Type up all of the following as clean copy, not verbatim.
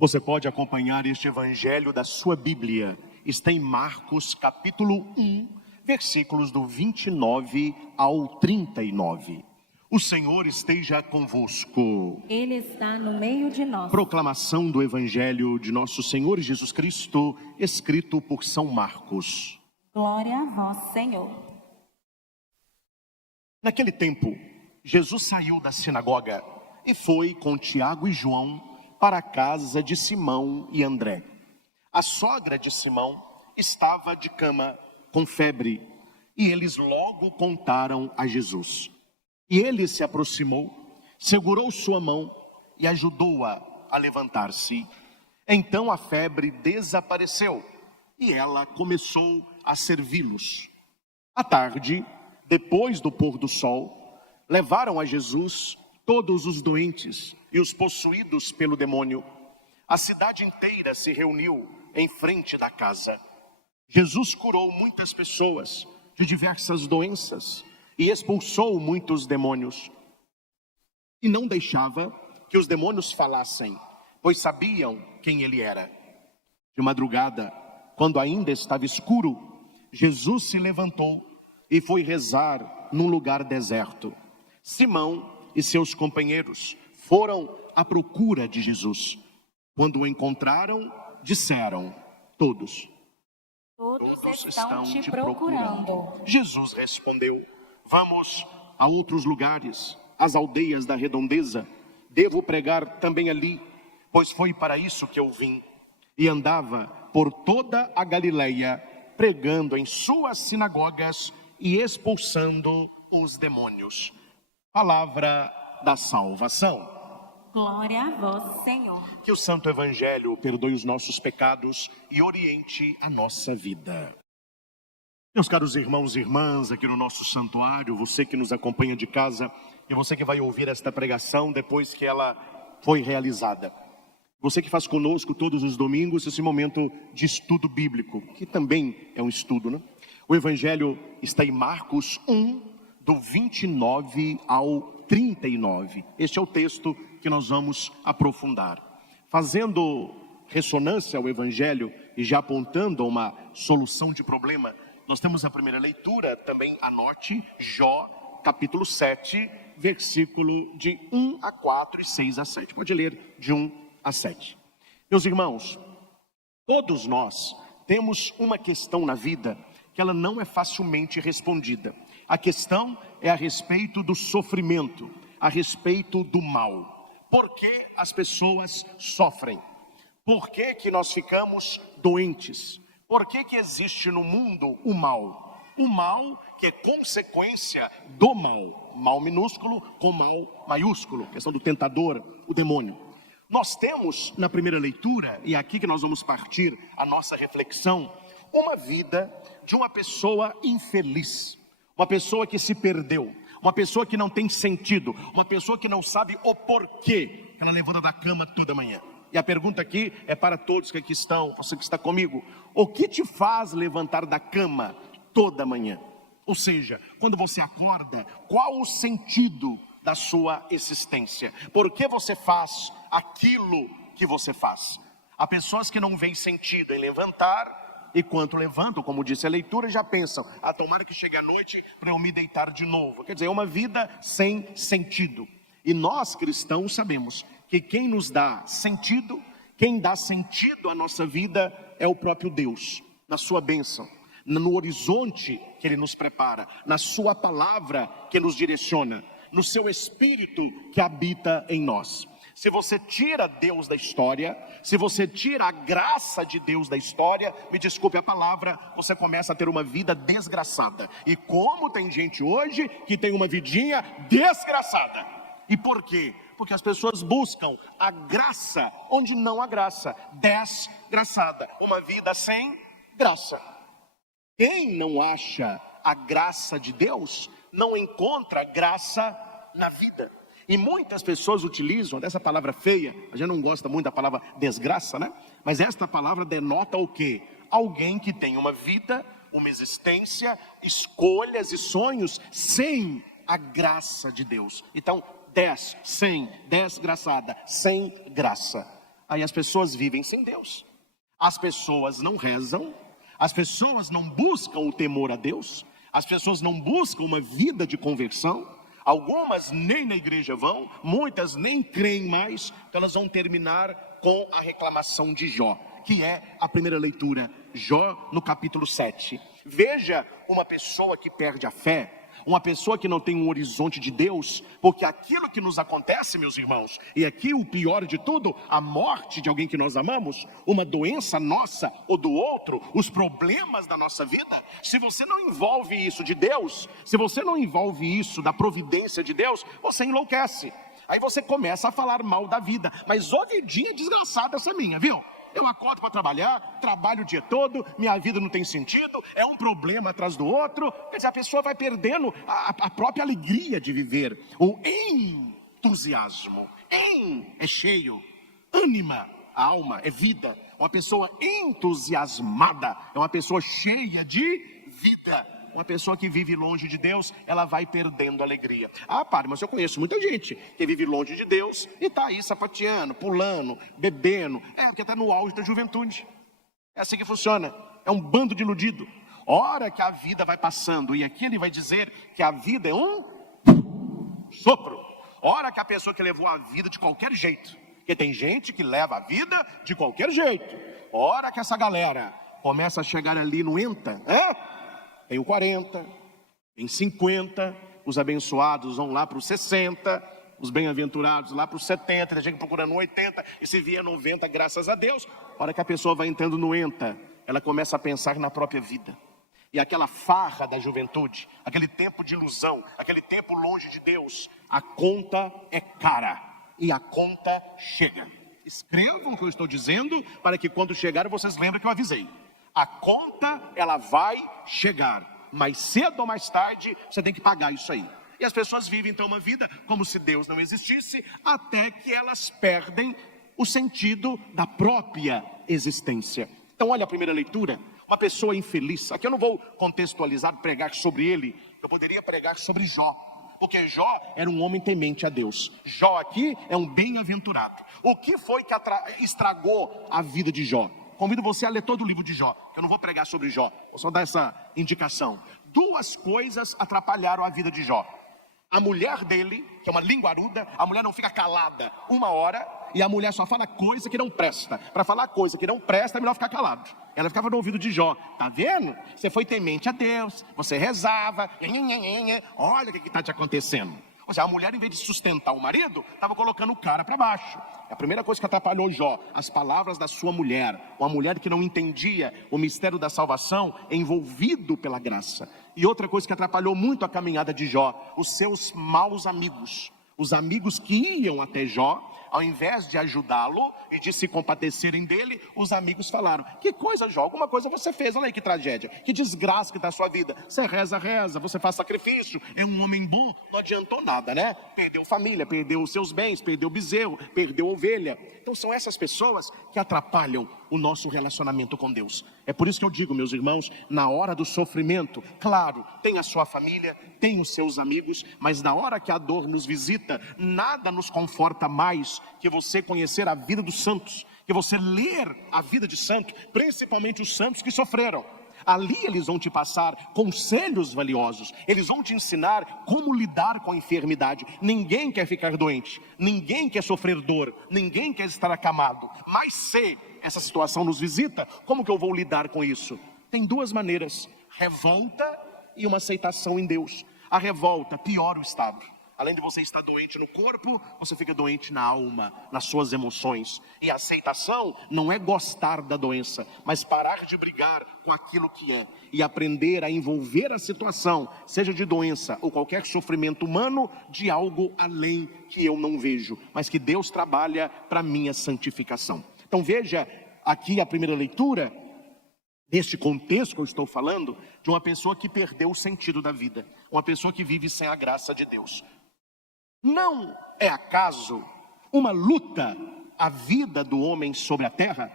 Você pode acompanhar este evangelho da sua Bíblia. Está em Marcos capítulo 1, versículos do 29 ao 39. O Senhor esteja convosco. Ele está no meio de nós. Proclamação do evangelho de nosso Senhor Jesus Cristo, escrito por São Marcos. Glória a vós, Senhor. Naquele tempo, Jesus saiu da sinagoga e foi com Tiago e João para a casa de Simão e André. A sogra de Simão estava de cama com febre e eles logo contaram a Jesus. E ele se aproximou, segurou sua mão e ajudou-a a levantar-se. Então a febre desapareceu e ela começou a servi-los. À tarde, depois do pôr do sol, levaram a Jesus todos os doentes e os possuídos pelo demônio. A cidade inteira se reuniu em frente da casa. Jesus curou muitas pessoas de diversas doenças e expulsou muitos demônios. E não deixava que os demônios falassem, pois sabiam quem ele era. De madrugada, quando ainda estava escuro, Jesus se levantou e foi rezar num lugar deserto. Simão e seus companheiros foram à procura de Jesus. Quando o encontraram, disseram todos: Todos estão te procurando. Jesus respondeu: vamos a outros lugares, às aldeias da redondeza. Devo pregar também ali, pois foi para isso que eu vim. E andava por toda a Galileia, pregando em suas sinagogas e expulsando os demônios. Palavra da salvação. Glória a vós, Senhor. Que o Santo Evangelho perdoe os nossos pecados e oriente a nossa vida. Meus caros irmãos e irmãs, aqui no nosso santuário, você que nos acompanha de casa e você que vai ouvir esta pregação depois que ela foi realizada. Você que faz conosco todos os domingos esse momento de estudo bíblico, que também é um estudo, né? O Evangelho está em Marcos 1, do 29 ao 39. Este é o texto que nós vamos aprofundar. Fazendo ressonância ao Evangelho e já apontando a uma solução de problema, nós temos a primeira leitura, também anote, Jó, capítulo 7, versículo de 1 a 4 e 6 a 7. Pode ler de 1 a 7. Meus irmãos, todos nós temos uma questão na vida que ela não é facilmente respondida. A questão é a respeito do sofrimento, a respeito do mal. Por que as pessoas sofrem? Por que que nós ficamos doentes? Por que que existe no mundo o mal? O mal que é consequência do mal. Mal minúsculo com mal maiúsculo. Questão do tentador, o demônio. Nós temos na primeira leitura, e é aqui que nós vamos partir a nossa reflexão, uma vida de uma pessoa infeliz. Uma pessoa que se perdeu, uma pessoa que não tem sentido, uma pessoa que não sabe o porquê que ela levanta da cama toda manhã. E a pergunta aqui é para todos que aqui estão, você que está comigo: o que te faz levantar da cama toda manhã? Ou seja, quando você acorda, qual o sentido da sua existência? Por que você faz aquilo que você faz? Há pessoas que não veem sentido em levantar, e quando levantam, como disse a leitura, já pensam: tomara que chegue a noite para eu me deitar de novo. Quer dizer, é uma vida sem sentido. E nós cristãos sabemos que quem nos dá sentido, quem dá sentido à nossa vida é o próprio Deus, na sua bênção, no horizonte que Ele nos prepara, na sua palavra que nos direciona, no seu Espírito que habita em nós. Se você tira Deus da história, se você tira a graça de Deus da história, me desculpe a palavra, você começa a ter uma vida desgraçada. E como tem gente hoje que tem uma vidinha desgraçada. E por quê? Porque as pessoas buscam a graça onde não há graça. Desgraçada, uma vida sem graça. Quem não acha a graça de Deus, não encontra graça na vida. E muitas pessoas utilizam dessa palavra feia, a gente não gosta muito da palavra desgraça, né? Mas esta palavra denota o quê? Alguém que tem uma vida, uma existência, escolhas e sonhos sem a graça de Deus. Então, desgraçada, sem graça. Aí as pessoas vivem sem Deus. As pessoas não rezam, as pessoas não buscam o temor a Deus, as pessoas não buscam uma vida de conversão. Algumas nem na igreja vão, muitas nem creem mais, então elas vão terminar com a reclamação de Jó, que é a primeira leitura, Jó no capítulo 7. Veja uma pessoa que perde a fé, uma pessoa que não tem um horizonte de Deus, porque aquilo que nos acontece, meus irmãos, e aqui o pior de tudo, a morte de alguém que nós amamos, uma doença nossa ou do outro, os problemas da nossa vida, se você não envolve isso de Deus, se você não envolve isso da providência de Deus, você enlouquece. Aí você começa a falar mal da vida, mas ô vidinha desgraçada essa minha, viu? Eu acordo para trabalhar, trabalho o dia todo, minha vida não tem sentido, é um problema atrás do outro. Quer dizer, a pessoa vai perdendo a própria alegria de viver. O entusiasmo, é cheio, ânima, a alma é vida. Uma pessoa entusiasmada é uma pessoa cheia de vida. Uma pessoa que vive longe de Deus, ela vai perdendo a alegria. Ah, padre, mas eu conheço muita gente que vive longe de Deus e está aí sapateando, pulando, bebendo. Porque está no auge da juventude. É assim que funciona. É um bando de iludido. Hora que a vida vai passando, e aqui ele vai dizer que a vida é um sopro. Hora que a pessoa que levou a vida de qualquer jeito, porque tem gente que leva a vida de qualquer jeito. Hora que essa galera começa a chegar ali no ENTA, tem o 40, tem 50, os abençoados vão lá para os 60, os bem-aventurados lá para os 70, tem gente procurando 80, e se vier 90, graças a Deus. A hora que a pessoa vai entrando no ENTA, ela começa a pensar na própria vida. E aquela farra da juventude, aquele tempo de ilusão, aquele tempo longe de Deus, a conta é cara e a conta chega. Escrevam o que eu estou dizendo, para que quando chegar vocês lembrem que eu avisei. A conta, ela vai chegar, mais cedo ou mais tarde, você tem que pagar isso aí. E as pessoas vivem então uma vida como se Deus não existisse, até que elas perdem o sentido da própria existência. Então olha a primeira leitura, uma pessoa infeliz. Aqui eu não vou contextualizar, pregar sobre ele, eu poderia pregar sobre Jó, porque Jó era um homem temente a Deus. Jó aqui é um bem-aventurado. O que foi que estragou a vida de Jó? Convido você a ler todo o livro de Jó, que eu não vou pregar sobre Jó, vou só dar essa indicação. Duas coisas atrapalharam a vida de Jó. A mulher dele, que é uma linguaruda, a mulher não fica calada uma hora, e a mulher só fala coisa que não presta. Para falar coisa que não presta, é melhor ficar calado. Ela ficava no ouvido de Jó, tá vendo? Você foi temente a Deus, você rezava, olha o que está te acontecendo. Ou seja, a mulher, em vez de sustentar o marido, estava colocando o cara para baixo. A primeira coisa que atrapalhou Jó, as palavras da sua mulher. Uma mulher que não entendia o mistério da salvação, envolvido pela graça. E outra coisa que atrapalhou muito a caminhada de Jó, os seus maus amigos. Os amigos que iam até Jó, ao invés de ajudá-lo e de se compadecerem dele, os amigos falaram: que coisa, Jó, alguma coisa você fez, olha aí que tragédia, que desgraça que está a sua vida. Você reza, você faz sacrifício, é um homem bom, não adiantou nada, né? Perdeu família, perdeu os seus bens, perdeu bezerro, perdeu ovelha. Então são essas pessoas que atrapalham o nosso relacionamento com Deus. É por isso que eu digo, meus irmãos, na hora do sofrimento, claro, tem a sua família, tem os seus amigos, mas na hora que a dor nos visita, nada nos conforta mais que você conhecer a vida dos santos, que você ler a vida de santos, principalmente os santos que sofreram. Ali eles vão te passar conselhos valiosos, eles vão te ensinar como lidar com a enfermidade. Ninguém quer ficar doente, ninguém quer sofrer dor, ninguém quer estar acamado. Mas se essa situação nos visita, como que eu vou lidar com isso? Tem duas maneiras: revolta e uma aceitação em Deus. A revolta piora o estado. Além de você estar doente no corpo, você fica doente na alma, nas suas emoções. E a aceitação não é gostar da doença, mas parar de brigar com aquilo que é. E aprender a envolver a situação, seja de doença ou qualquer sofrimento humano, de algo além que eu não vejo, mas que Deus trabalha para minha santificação. Então veja aqui a primeira leitura, neste contexto que eu estou falando, de uma pessoa que perdeu o sentido da vida. Uma pessoa que vive sem a graça de Deus. Não é acaso uma luta a vida do homem sobre a terra?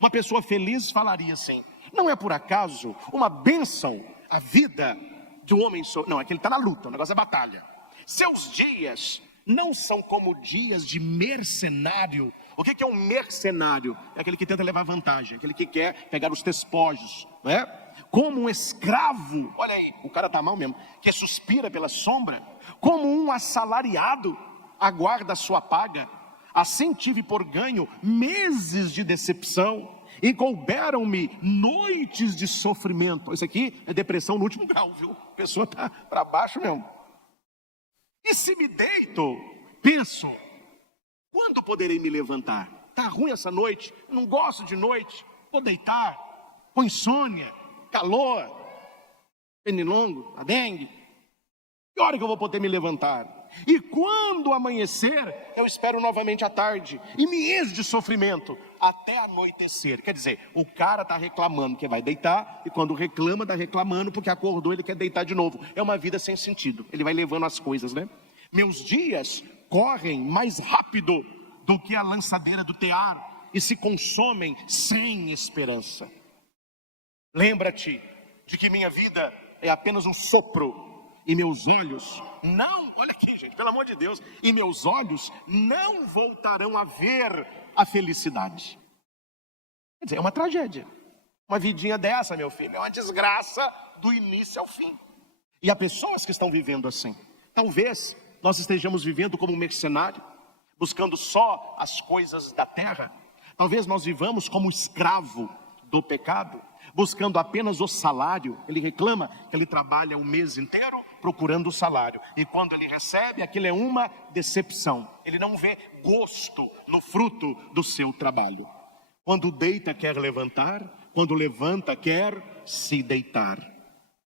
Uma pessoa feliz falaria assim: não é por acaso uma bênção a vida do homem sobre... Não, é que ele está na luta, o negócio é batalha. Seus dias não são como dias de mercenário O que é um mercenário? É aquele que tenta levar vantagem, aquele que quer pegar os despojos, não é? Como um escravo, olha aí, o cara tá mal mesmo, que suspira pela sombra, como um assalariado aguarda a sua paga. Assim tive por ganho meses de decepção, e couberam-me noites de sofrimento. Isso aqui é depressão no último grau, viu? A pessoa tá para baixo mesmo. E se me deito, penso, quando poderei me levantar? Tá ruim essa noite, eu não gosto de noite, vou deitar, com insônia, calor, pernilongo, a dengue. Que hora que eu vou poder me levantar? E quando amanhecer, eu espero novamente à tarde, e me eis de sofrimento, até anoitecer. Quer dizer, o cara está reclamando que vai deitar, e quando reclama, está reclamando porque acordou, ele quer deitar de novo. É uma vida sem sentido, ele vai levando as coisas, né? Meus dias correm mais rápido do que a lançadeira do tear, e se consomem sem esperança. Lembra-te de que minha vida é apenas um sopro, e meus olhos não, olha aqui gente, pelo amor de Deus, e meus olhos não voltarão a ver a felicidade. Quer dizer, é uma tragédia. Uma vidinha dessa, meu filho, é uma desgraça do início ao fim. E há pessoas que estão vivendo assim. Talvez nós estejamos vivendo como um mercenário, buscando só as coisas da terra. Talvez nós vivamos como escravo do pecado, buscando apenas o salário. Ele reclama que ele trabalha o mês inteiro procurando o salário, e quando ele recebe, aquilo é uma decepção. Ele não vê gosto no fruto do seu trabalho. Quando deita quer levantar, quando levanta quer se deitar.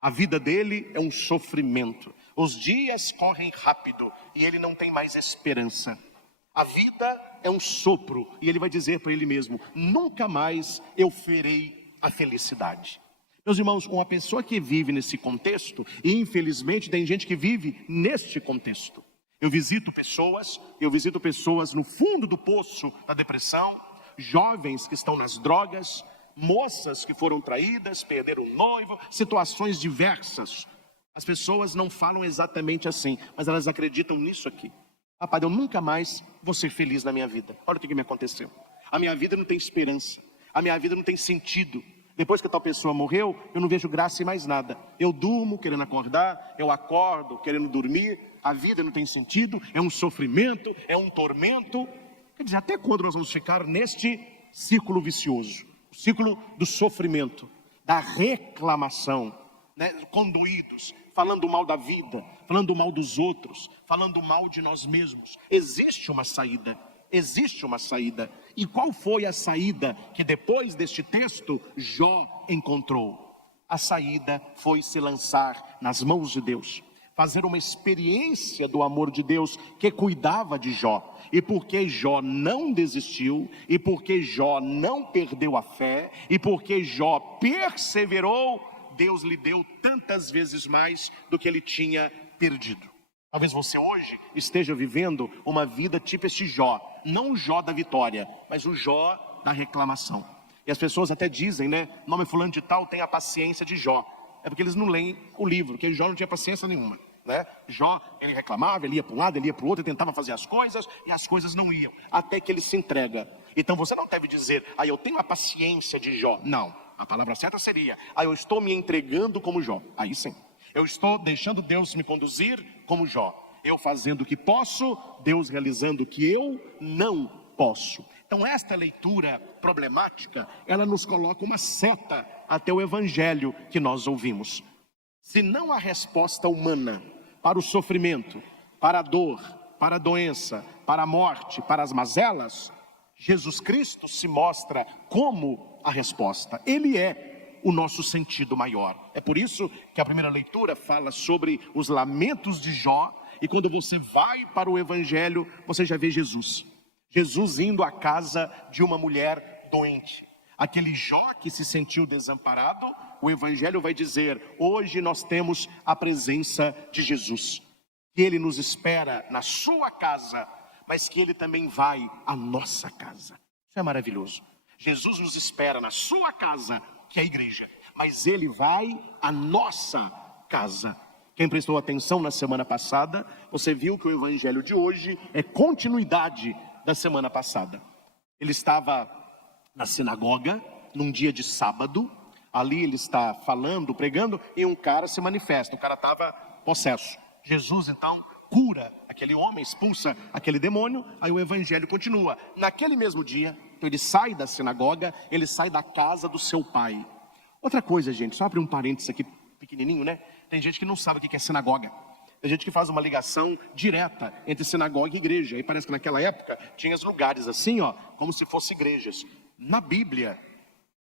A vida dele é um sofrimento. Os dias correm rápido e ele não tem mais esperança. A vida é um sopro, e ele vai dizer para ele mesmo, nunca mais eu verei a felicidade. Meus irmãos, uma pessoa que vive nesse contexto, e infelizmente tem gente que vive neste contexto. Eu visito pessoas no fundo do poço da depressão, jovens que estão nas drogas, moças que foram traídas, perderam o noivo, situações diversas. As pessoas não falam exatamente assim, mas elas acreditam nisso aqui. Rapaz, eu nunca mais vou ser feliz na minha vida. Olha o que me aconteceu. A minha vida não tem esperança, a minha vida não tem sentido. Depois que tal pessoa morreu, eu não vejo graça em mais nada. Eu durmo querendo acordar, eu acordo querendo dormir. A vida não tem sentido, é um sofrimento, é um tormento. Quer dizer, até quando nós vamos ficar neste ciclo vicioso? O ciclo do sofrimento, da reclamação, né? Condoídos, falando mal da vida, falando mal dos outros, falando mal de nós mesmos. Existe uma saída. Existe uma saída. E qual foi a saída que depois deste texto Jó encontrou? A saída foi se lançar nas mãos de Deus, fazer uma experiência do amor de Deus que cuidava de Jó. E porque Jó não desistiu, e porque Jó não perdeu a fé, e porque Jó perseverou, Deus lhe deu tantas vezes mais do que ele tinha perdido. Talvez você hoje esteja vivendo uma vida tipo este Jó. Não o Jó da vitória, mas o Jó da reclamação. E as pessoas até dizem, né? Nome fulano de tal tem a paciência de Jó. É porque eles não leem o livro, porque Jó não tinha paciência nenhuma, né? Jó, ele reclamava, ele ia para um lado, ele ia para o outro, ele tentava fazer as coisas, e as coisas não iam, até que ele se entrega. Então você não deve dizer, eu tenho a paciência de Jó. Não, a palavra certa seria, eu estou me entregando como Jó. Aí sim. Eu estou deixando Deus me conduzir como Jó. Eu fazendo o que posso, Deus realizando o que eu não posso. Então esta leitura problemática, ela nos coloca uma seta até o evangelho que nós ouvimos. Se não há resposta humana para o sofrimento, para a dor, para a doença, para a morte, para as mazelas, Jesus Cristo se mostra como a resposta. Ele é o nosso sentido maior. É por isso que a primeira leitura fala sobre os lamentos de Jó, e quando você vai para o evangelho, você já vê Jesus. Jesus indo à casa de uma mulher doente. Aquele Jó que se sentiu desamparado, o evangelho vai dizer, hoje nós temos a presença de Jesus. Que ele nos espera na sua casa, mas que ele também vai à nossa casa. Isso é maravilhoso. Jesus nos espera na sua casa, que é a igreja, mas ele vai à nossa casa. Quem prestou atenção na semana passada, você viu que o evangelho de hoje é continuidade da semana passada. Ele estava na sinagoga, num dia de sábado. Ali ele está falando, pregando, e um cara se manifesta. O cara estava possesso. Jesus, então, cura aquele homem, expulsa aquele demônio. Aí o evangelho continua. Naquele mesmo dia, então ele sai da sinagoga, ele sai da casa do seu pai. Outra coisa, gente, só abrir um parênteses aqui pequenininho, né? Tem gente que não sabe o que é sinagoga. Tem gente que faz uma ligação direta entre sinagoga e igreja. E parece que naquela época tinha os lugares assim, ó, como se fossem igrejas. Na Bíblia,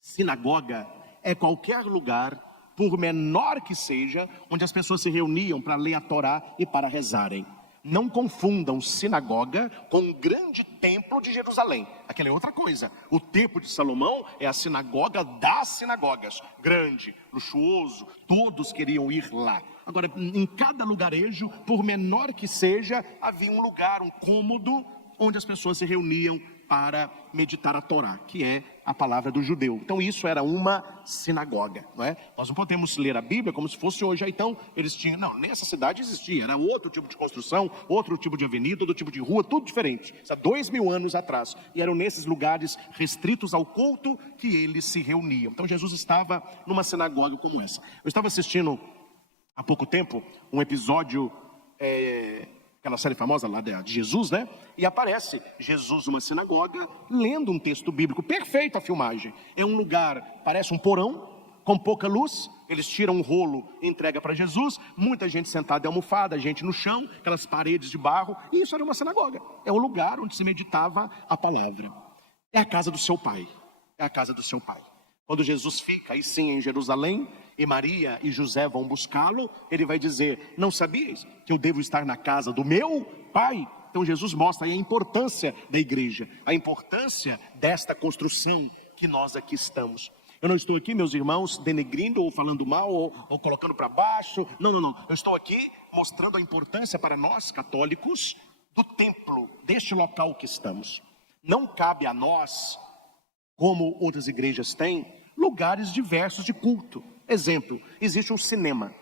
sinagoga é qualquer lugar, por menor que seja, onde as pessoas se reuniam para ler a Torá e para rezarem. Não confundam sinagoga com o grande templo de Jerusalém. Aquela é outra coisa. O templo de Salomão é a sinagoga das sinagogas. Grande, luxuoso, todos queriam ir lá. Agora, em cada lugarejo, por menor que seja, havia um lugar, um cômodo, onde as pessoas se reuniam para meditar a Torá, que é a palavra do judeu. Então isso era uma sinagoga, não é? Nós não podemos ler a Bíblia como se fosse hoje. Então eles tinham, não, nessa cidade existia, era outro tipo de construção, outro tipo de avenida, outro tipo de rua, tudo diferente. Isso há 2000 anos atrás. E eram nesses lugares restritos ao culto que eles se reuniam. Então Jesus estava numa sinagoga como essa. Eu estava assistindo há pouco tempo um episódio, aquela série famosa lá de Jesus, né? E aparece Jesus numa sinagoga, lendo um texto bíblico. Perfeito a filmagem. É um lugar, parece um porão, com pouca luz. Eles tiram um rolo e entregam para Jesus. Muita gente sentada em almofada, gente no chão, aquelas paredes de barro. E isso era uma sinagoga. É um lugar onde se meditava a palavra. É a casa do seu pai. É a casa do seu pai. Quando Jesus fica, aí sim, em Jerusalém, e Maria e José vão buscá-lo, ele vai dizer, não sabias que eu devo estar na casa do meu pai? Então Jesus mostra aí a importância da igreja, a importância desta construção que nós aqui estamos. Eu não estou aqui, meus irmãos, denegrindo ou falando mal ou colocando para baixo. Não. Eu estou aqui mostrando a importância para nós católicos do templo, deste local que estamos. Não cabe a nós, como outras igrejas têm, lugares diversos de culto. Exemplo, existe um cinema.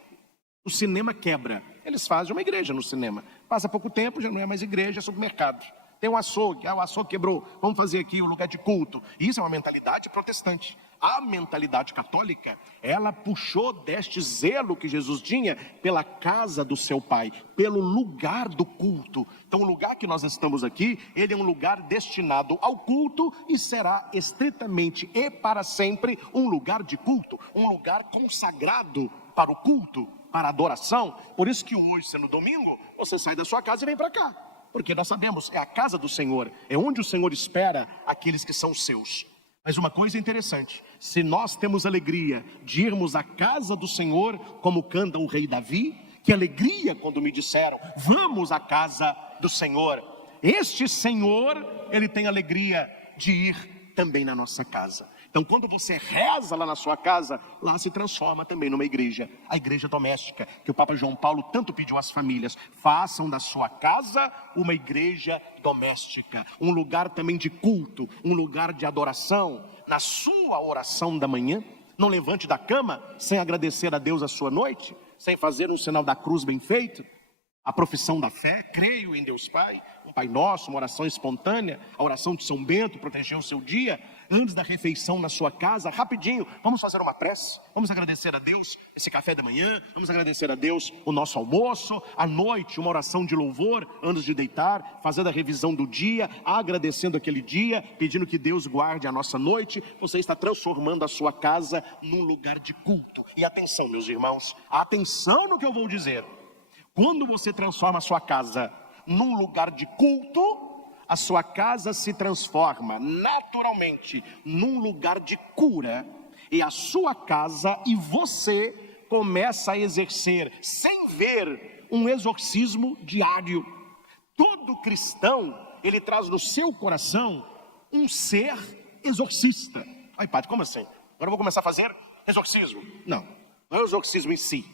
O cinema quebra. Eles fazem uma igreja no cinema. Passa pouco tempo, já não é mais igreja, é supermercado. Tem um açougue, o açougue quebrou, vamos fazer aqui um lugar de culto. Isso é uma mentalidade protestante. A mentalidade católica, ela puxou deste zelo que Jesus tinha pela casa do seu pai, pelo lugar do culto. Então o lugar que nós estamos aqui, ele é um lugar destinado ao culto e será estritamente e para sempre um lugar de culto, um lugar consagrado para o culto, para a adoração. Por isso que hoje, sendo domingo, você sai da sua casa e vem para cá. Porque nós sabemos, é a casa do Senhor, é onde o Senhor espera aqueles que são seus. Mas uma coisa interessante, se nós temos alegria de irmos à casa do Senhor, como canta o rei Davi, que alegria quando me disseram, vamos à casa do Senhor. Este Senhor, ele tem alegria de ir também na nossa casa. Então quando você reza lá na sua casa, lá se transforma também numa igreja, a igreja doméstica, que o Papa João Paulo tanto pediu às famílias, façam da sua casa uma igreja doméstica, um lugar também de culto, um lugar de adoração. Na sua oração da manhã, não levante da cama sem agradecer a Deus a sua noite, sem fazer um sinal da cruz bem feito, a profissão da fé, creio em Deus Pai, um Pai Nosso, uma oração espontânea, a oração de São Bento, proteger o seu dia, antes da refeição na sua casa, rapidinho, vamos fazer uma prece, vamos agradecer a Deus esse café da manhã, vamos agradecer a Deus o nosso almoço, à noite uma oração de louvor, antes de deitar, fazendo a revisão do dia, agradecendo aquele dia, pedindo que Deus guarde a nossa noite. Você está transformando a sua casa num lugar de culto. E atenção, meus irmãos, atenção no que eu vou dizer. Quando você transforma a sua casa num lugar de culto, a sua casa se transforma naturalmente num lugar de cura. E a sua casa e você começa a exercer, sem ver, um exorcismo diário. Todo cristão, ele traz no seu coração um ser exorcista. Ai, padre, como assim? Agora eu vou começar a fazer exorcismo. Não é o exorcismo em si.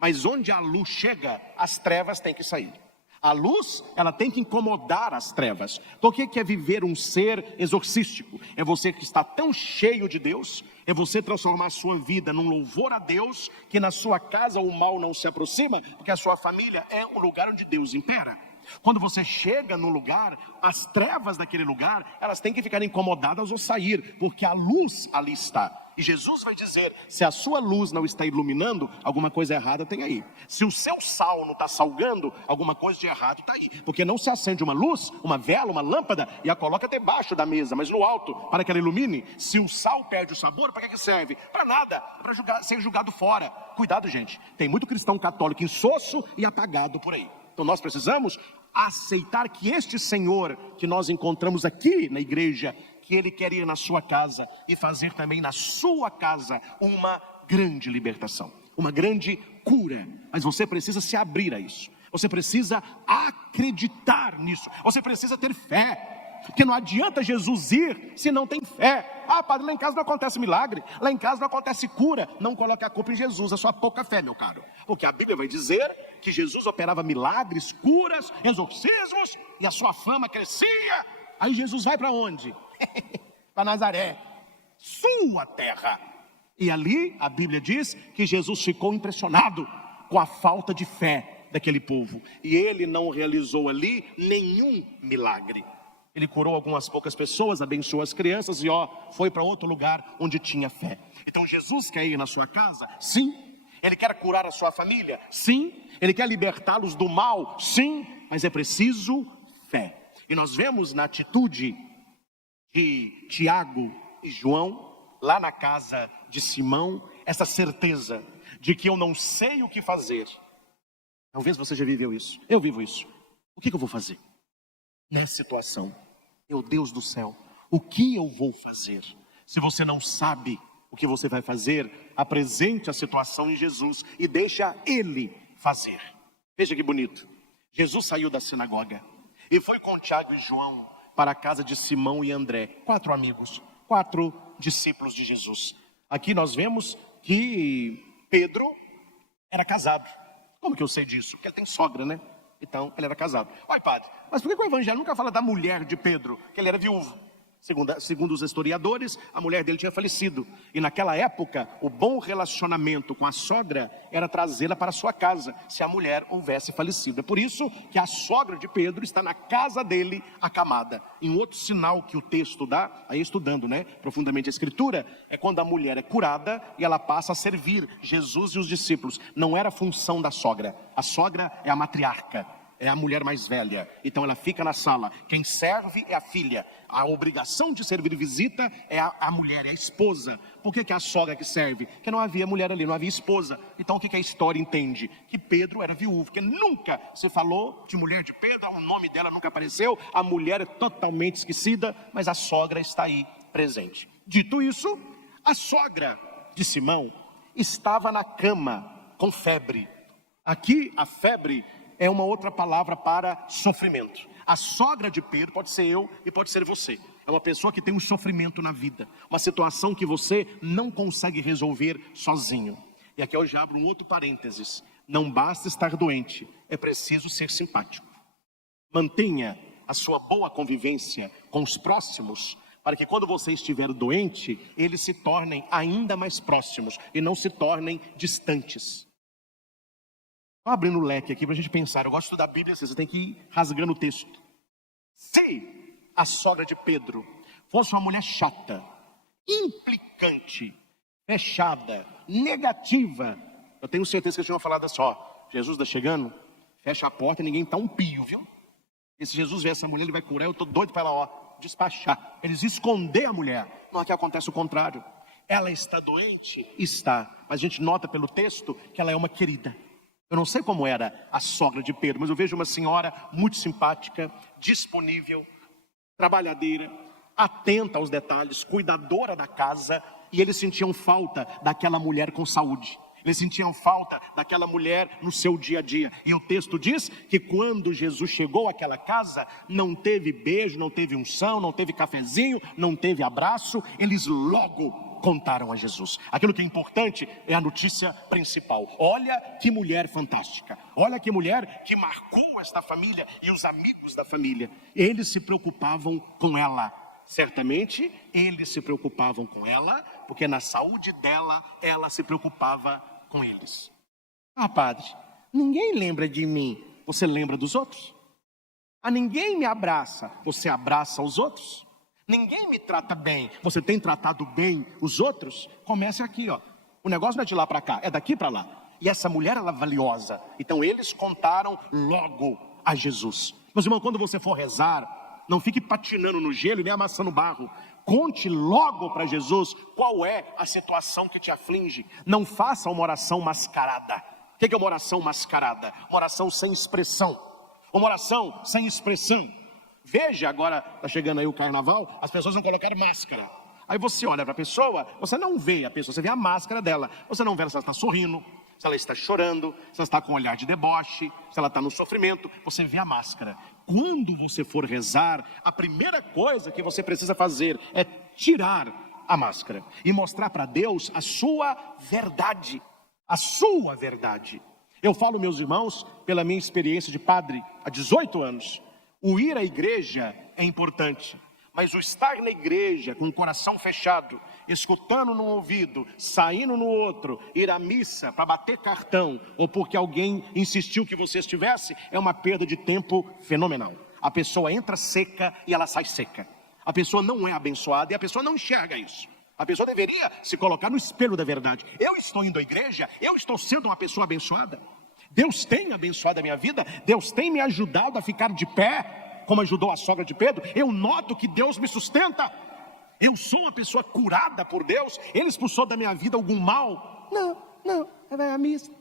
Mas onde a luz chega, as trevas têm que sair. A luz, ela tem que incomodar as trevas. Então o que é viver um ser exorcístico? É você que está tão cheio de Deus, é você transformar a sua vida num louvor a Deus, que na sua casa o mal não se aproxima, porque a sua família é um lugar onde Deus impera. Quando você chega no lugar, as trevas daquele lugar, elas têm que ficar incomodadas ou sair, porque a luz ali está. E Jesus vai dizer, se a sua luz não está iluminando, alguma coisa errada tem aí. Se o seu sal não está salgando, alguma coisa de errado está aí. Porque não se acende uma luz, uma vela, uma lâmpada e a coloca debaixo da mesa, mas no alto, para que ela ilumine. Se o sal perde o sabor, para que serve? Para nada, para ser jogado fora. Cuidado, gente, tem muito cristão católico insosso e apagado por aí. Então nós precisamos aceitar que este Senhor que nós encontramos aqui na igreja, que Ele quer ir na sua casa e fazer também na sua casa uma grande libertação, uma grande cura. Mas você precisa se abrir a isso, você precisa acreditar nisso, você precisa ter fé. Porque não adianta Jesus ir se não tem fé. Ah, padre, lá em casa não acontece milagre, lá em casa não acontece cura. Não coloque a culpa em Jesus, a sua pouca fé, meu caro. Porque a Bíblia vai dizer que Jesus operava milagres, curas, exorcismos, e a sua fama crescia. Aí Jesus vai para onde? Para Nazaré, sua terra. E ali a Bíblia diz que Jesus ficou impressionado com a falta de fé daquele povo. E ele não realizou ali nenhum milagre. Ele curou algumas poucas pessoas, abençoou as crianças e foi para outro lugar onde tinha fé. Então Jesus quer ir na sua casa? Sim. Ele quer curar a sua família? Sim. Ele quer libertá-los do mal? Sim. Mas é preciso fé. E nós vemos na atitude de Tiago e João, lá na casa de Simão, essa certeza de que eu não sei o que fazer. Talvez você já viveu isso. Eu vivo isso. O que eu vou fazer nessa situação? Meu Deus do céu, o que eu vou fazer? Se você não sabe o que você vai fazer, apresente a situação em Jesus e deixa Ele fazer. Veja que bonito. Jesus saiu da sinagoga e foi com Tiago e João para a casa de Simão e André. 4 amigos, 4 discípulos de Jesus. Aqui nós vemos que Pedro era casado. Como que eu sei disso? Porque ele tem sogra, né? Então, ele era casado. Olha, padre, mas por que o evangelho nunca fala da mulher de Pedro? Que ele era viúvo. Segundo os historiadores, a mulher dele tinha falecido. E naquela época, o bom relacionamento com a sogra era trazê-la para a sua casa, se a mulher houvesse falecido. É por isso que a sogra de Pedro está na casa dele, acamada. E um outro sinal que o texto dá, aí estudando, profundamente a escritura, é quando a mulher é curada e ela passa a servir Jesus e os discípulos. Não era função da sogra. A sogra é a matriarca. É a mulher mais velha, então ela fica na sala. Quem serve é a filha. A obrigação de servir visita é a mulher, é a esposa. Por que é a sogra que serve? Porque não havia mulher ali, não havia esposa. Então o que a história entende? Que Pedro era viúvo, porque nunca se falou de mulher de Pedro, o nome dela nunca apareceu. A mulher é totalmente esquecida, mas a sogra está aí presente. Dito isso, a sogra de Simão estava na cama com febre. Aqui a febre é uma outra palavra para sofrimento. A sogra de Pedro pode ser eu e pode ser você. É uma pessoa que tem um sofrimento na vida, uma situação que você não consegue resolver sozinho. E aqui eu já abro um outro parênteses. Não basta estar doente, é preciso ser simpático. Mantenha a sua boa convivência com os próximos, para que quando você estiver doente, eles se tornem ainda mais próximos e não se tornem distantes. Estou abrindo o leque aqui para a gente pensar. Eu gosto de estudar a Bíblia, você tem que ir rasgando o texto. Se a sogra de Pedro fosse uma mulher chata, implicante, fechada, negativa, eu tenho certeza que eles tinham falado assim, Jesus está chegando, fecha a porta e ninguém está um pio, viu? E se Jesus ver essa mulher, ele vai curar, eu estou doido para ela, despachar. Eles esconder a mulher. Não, aqui acontece o contrário. Ela está doente? Está. Mas a gente nota pelo texto que ela é uma querida. Eu não sei como era a sogra de Pedro, mas eu vejo uma senhora muito simpática, disponível, trabalhadeira, atenta aos detalhes, cuidadora da casa, e eles sentiam falta daquela mulher com saúde. Eles sentiam falta daquela mulher no seu dia a dia. E o texto diz que quando Jesus chegou àquela casa, não teve beijo, não teve unção, não teve cafezinho, não teve abraço, eles logo contaram a Jesus. Aquilo que é importante é a notícia principal. Olha que mulher fantástica. Olha que mulher que marcou esta família e os amigos da família. Eles se preocupavam com ela. Certamente eles se preocupavam com ela, porque na saúde dela, ela se preocupava com eles. Ah, padre, ninguém lembra de mim. Você lembra dos outros? Ah, ninguém me abraça. Você abraça os outros? Ninguém me trata bem. Você tem tratado bem os outros? Comece aqui, ó. O negócio não é de lá para cá, é daqui para lá. E essa mulher, ela é valiosa. Então eles contaram logo a Jesus. Mas, irmão, quando você for rezar, não fique patinando no gelo e nem amassando barro. Conte logo para Jesus qual é a situação que te aflige. Não faça uma oração mascarada. O que é uma oração mascarada? Uma oração sem expressão. Uma oração sem expressão. Veja, agora está chegando aí o carnaval, as pessoas vão colocar máscara. Aí você olha para a pessoa, você não vê a pessoa, você vê a máscara dela. Você não vê se ela está sorrindo, se ela está chorando, se ela está com um olhar de deboche, se ela está no sofrimento. Você vê a máscara. Quando você for rezar, a primeira coisa que você precisa fazer é tirar a máscara e mostrar para Deus a sua verdade. A sua verdade. Eu falo, meus irmãos, pela minha experiência de padre há 18 anos. O ir à igreja é importante, mas o estar na igreja com o coração fechado, escutando num ouvido, saindo no outro, ir à missa para bater cartão, ou porque alguém insistiu que você estivesse, é uma perda de tempo fenomenal. A pessoa entra seca e ela sai seca. A pessoa não é abençoada e a pessoa não enxerga isso. A pessoa deveria se colocar no espelho da verdade. Eu estou indo à igreja, eu estou sendo uma pessoa abençoada. Deus tem abençoado a minha vida, Deus tem me ajudado a ficar de pé, como ajudou a sogra de Pedro. Eu noto que Deus me sustenta. Eu sou uma pessoa curada por Deus. Ele expulsou da minha vida algum mal? Não, vai à missa.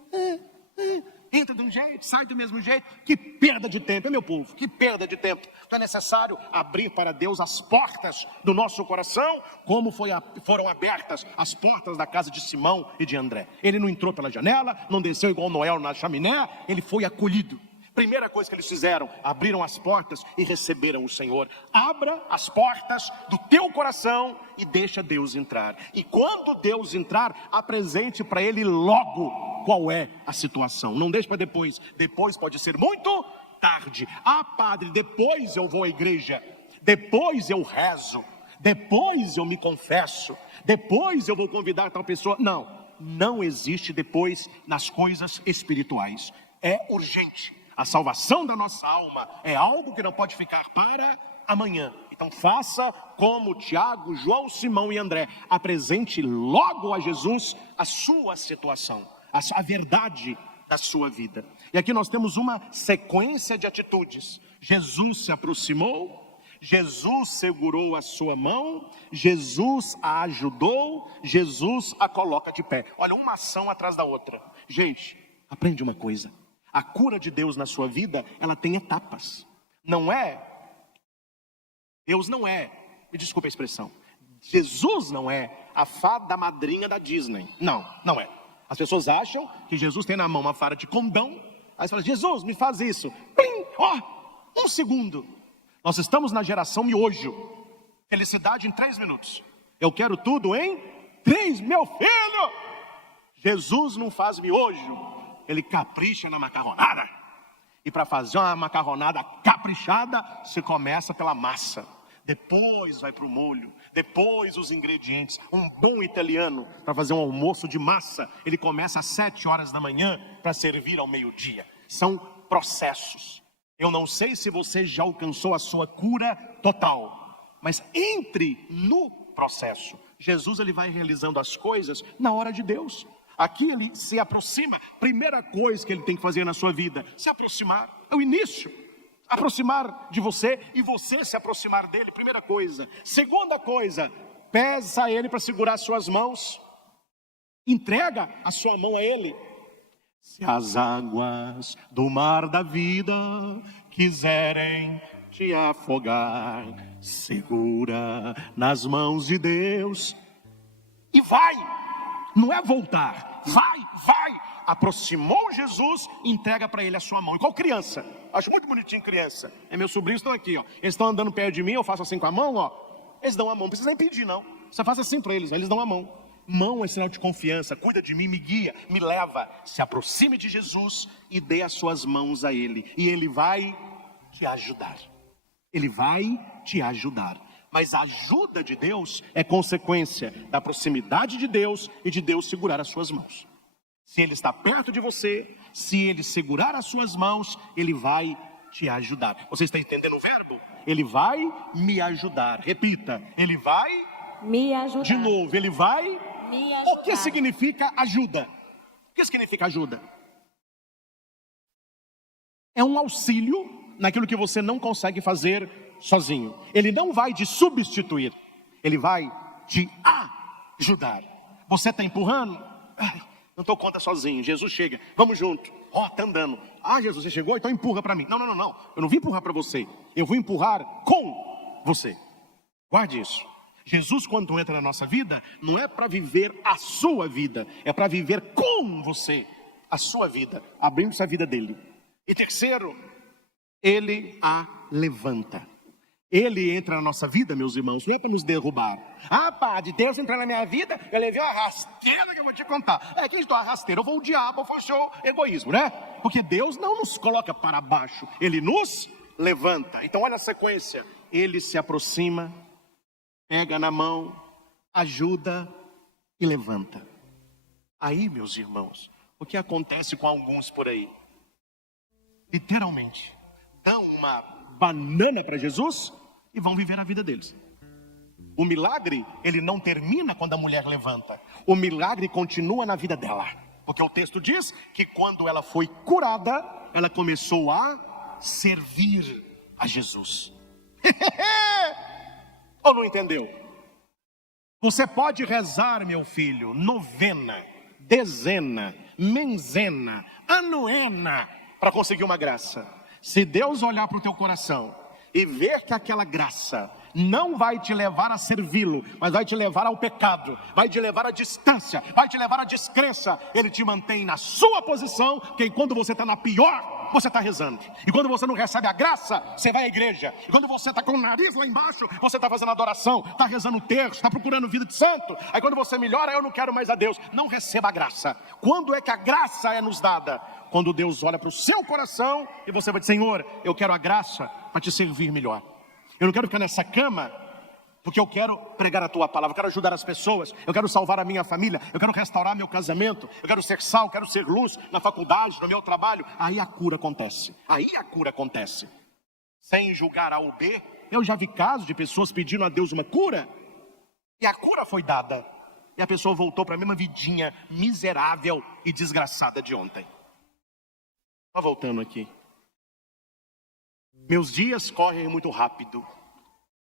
Entra de um jeito, sai do mesmo jeito. Que perda de tempo, meu povo, que perda de tempo. Então é necessário abrir para Deus as portas do nosso coração, como foram abertas as portas da casa de Simão e de André. Ele não entrou pela janela, não desceu igual Noé na chaminé, ele foi acolhido. Primeira coisa que eles fizeram, abriram as portas e receberam o Senhor. Abra as portas do teu coração e deixa Deus entrar. E quando Deus entrar, apresente para Ele logo qual é a situação. Não deixe para depois. Depois pode ser muito tarde. Ah, padre, depois eu vou à igreja. Depois eu rezo. Depois eu me confesso. Depois eu vou convidar tal pessoa. Não existe depois nas coisas espirituais. É urgente. A salvação da nossa alma é algo que não pode ficar para amanhã. Então faça como Tiago, João, Simão e André. Apresente logo a Jesus a sua situação, a verdade da sua vida. E aqui nós temos uma sequência de atitudes. Jesus se aproximou, Jesus segurou a sua mão, Jesus a ajudou, Jesus a coloca de pé. Olha, uma ação atrás da outra. Gente, aprende uma coisa. A cura de Deus na sua vida, ela tem etapas. Deus não é, me desculpe a expressão, Jesus não é a fada madrinha da Disney. Não é. As pessoas acham que Jesus tem na mão uma vara de condão. Aí você fala, Jesus, me faz isso. Plim, um segundo. Nós estamos na geração miojo. Felicidade em 3 minutos. Eu quero tudo em 3, meu filho. Jesus não faz miojo. Ele capricha na macarronada. E para fazer uma macarronada caprichada, se começa pela massa. Depois vai para o molho. Depois os ingredientes. Um bom italiano, para fazer um almoço de massa, ele começa às 7 horas da manhã para servir ao meio-dia. São processos. Eu não sei se você já alcançou a sua cura total. Mas entre no processo. Jesus ele vai realizando as coisas na hora de Deus. Aqui ele se aproxima. Primeira coisa que ele tem que fazer na sua vida, se aproximar. É o início. Aproximar de você e você se aproximar dele. Primeira coisa. Segunda coisa, pesa ele para segurar as suas mãos. Entrega a sua mão a ele. Se as águas do mar da vida quiserem te afogar, segura nas mãos de Deus. E vai. Não é voltar, vai. Aproximou Jesus, entrega para ele a sua mão. Igual criança, acho muito bonitinho criança. Meus sobrinhos estão aqui, ó. Eles estão andando perto de mim, eu faço assim com a mão, ó. Eles dão a mão, não precisa nem pedir não. Você faz assim para eles, eles dão a mão. Mão é sinal de confiança, cuida de mim, me guia, me leva. Se aproxime de Jesus e dê as suas mãos a ele. E ele vai te ajudar. Ele vai te ajudar. Mas a ajuda de Deus é consequência da proximidade de Deus e de Deus segurar as suas mãos. Se Ele está perto de você, se Ele segurar as suas mãos, Ele vai te ajudar. Você está entendendo o verbo? Ele vai me ajudar. Repita, ele vai Me ajudar. de novo, ele vai. Me ajudar. O que significa ajuda? O que significa ajuda? É um auxílio naquilo que você não consegue fazer sozinho. Ele não vai te substituir, ele vai te ajudar. Você está empurrando? Não estou conta sozinho. Jesus chega, vamos junto. Está andando. Jesus, você chegou? Então empurra para mim. Não. Eu não vim empurrar para você. Eu vou empurrar com você. Guarde isso. Jesus, quando entra na nossa vida, não é para viver a sua vida, é para viver com você a sua vida, abrindo-se a vida dele. E terceiro, ele a levanta. Ele entra na nossa vida, meus irmãos, não é para nos derrubar. Padre, Deus entrar na minha vida, eu levei uma rasteira que eu vou te contar. Quem deu a rasteira? Ou foi o diabo, ou foi o seu egoísmo, né? Porque Deus não nos coloca para baixo, ele nos levanta. Então olha a sequência, ele se aproxima, pega na mão, ajuda e levanta. Aí, meus irmãos, o que acontece com alguns por aí? Literalmente, dão uma banana para Jesus e vão viver a vida deles. O milagre, ele não termina quando a mulher levanta. O milagre continua na vida dela. Porque o texto diz que quando ela foi curada, ela começou a servir a Jesus. Ou não entendeu? Você pode rezar, meu filho, novena, dezena, menzena, anuena, para conseguir uma graça. Se Deus olhar para o teu coração e ver que aquela graça não vai te levar a servi-lo, mas vai te levar ao pecado, vai te levar à distância, vai te levar à descrença, ele te mantém na sua posição, que quando você está na pior, você está rezando. E quando você não recebe a graça, você vai à igreja. E quando você está com o nariz lá embaixo, você está fazendo adoração, está rezando o terço, está procurando vida de santo. Aí quando você melhora, eu não quero mais a Deus. Não receba a graça. Quando é que a graça é nos dada? Quando Deus olha para o seu coração e você vai dizer: Senhor, eu quero a graça para te servir melhor. Eu não quero ficar nessa cama porque eu quero pregar a tua palavra, eu quero ajudar as pessoas, eu quero salvar a minha família, eu quero restaurar meu casamento, eu quero ser sal, eu quero ser luz na faculdade, no meu trabalho. Aí a cura acontece, Sem julgar A ou B, eu já vi casos de pessoas pedindo a Deus uma cura, e a cura foi dada, e a pessoa voltou para a mesma vidinha miserável e desgraçada de ontem. Só voltando aqui. Meus dias correm muito rápido,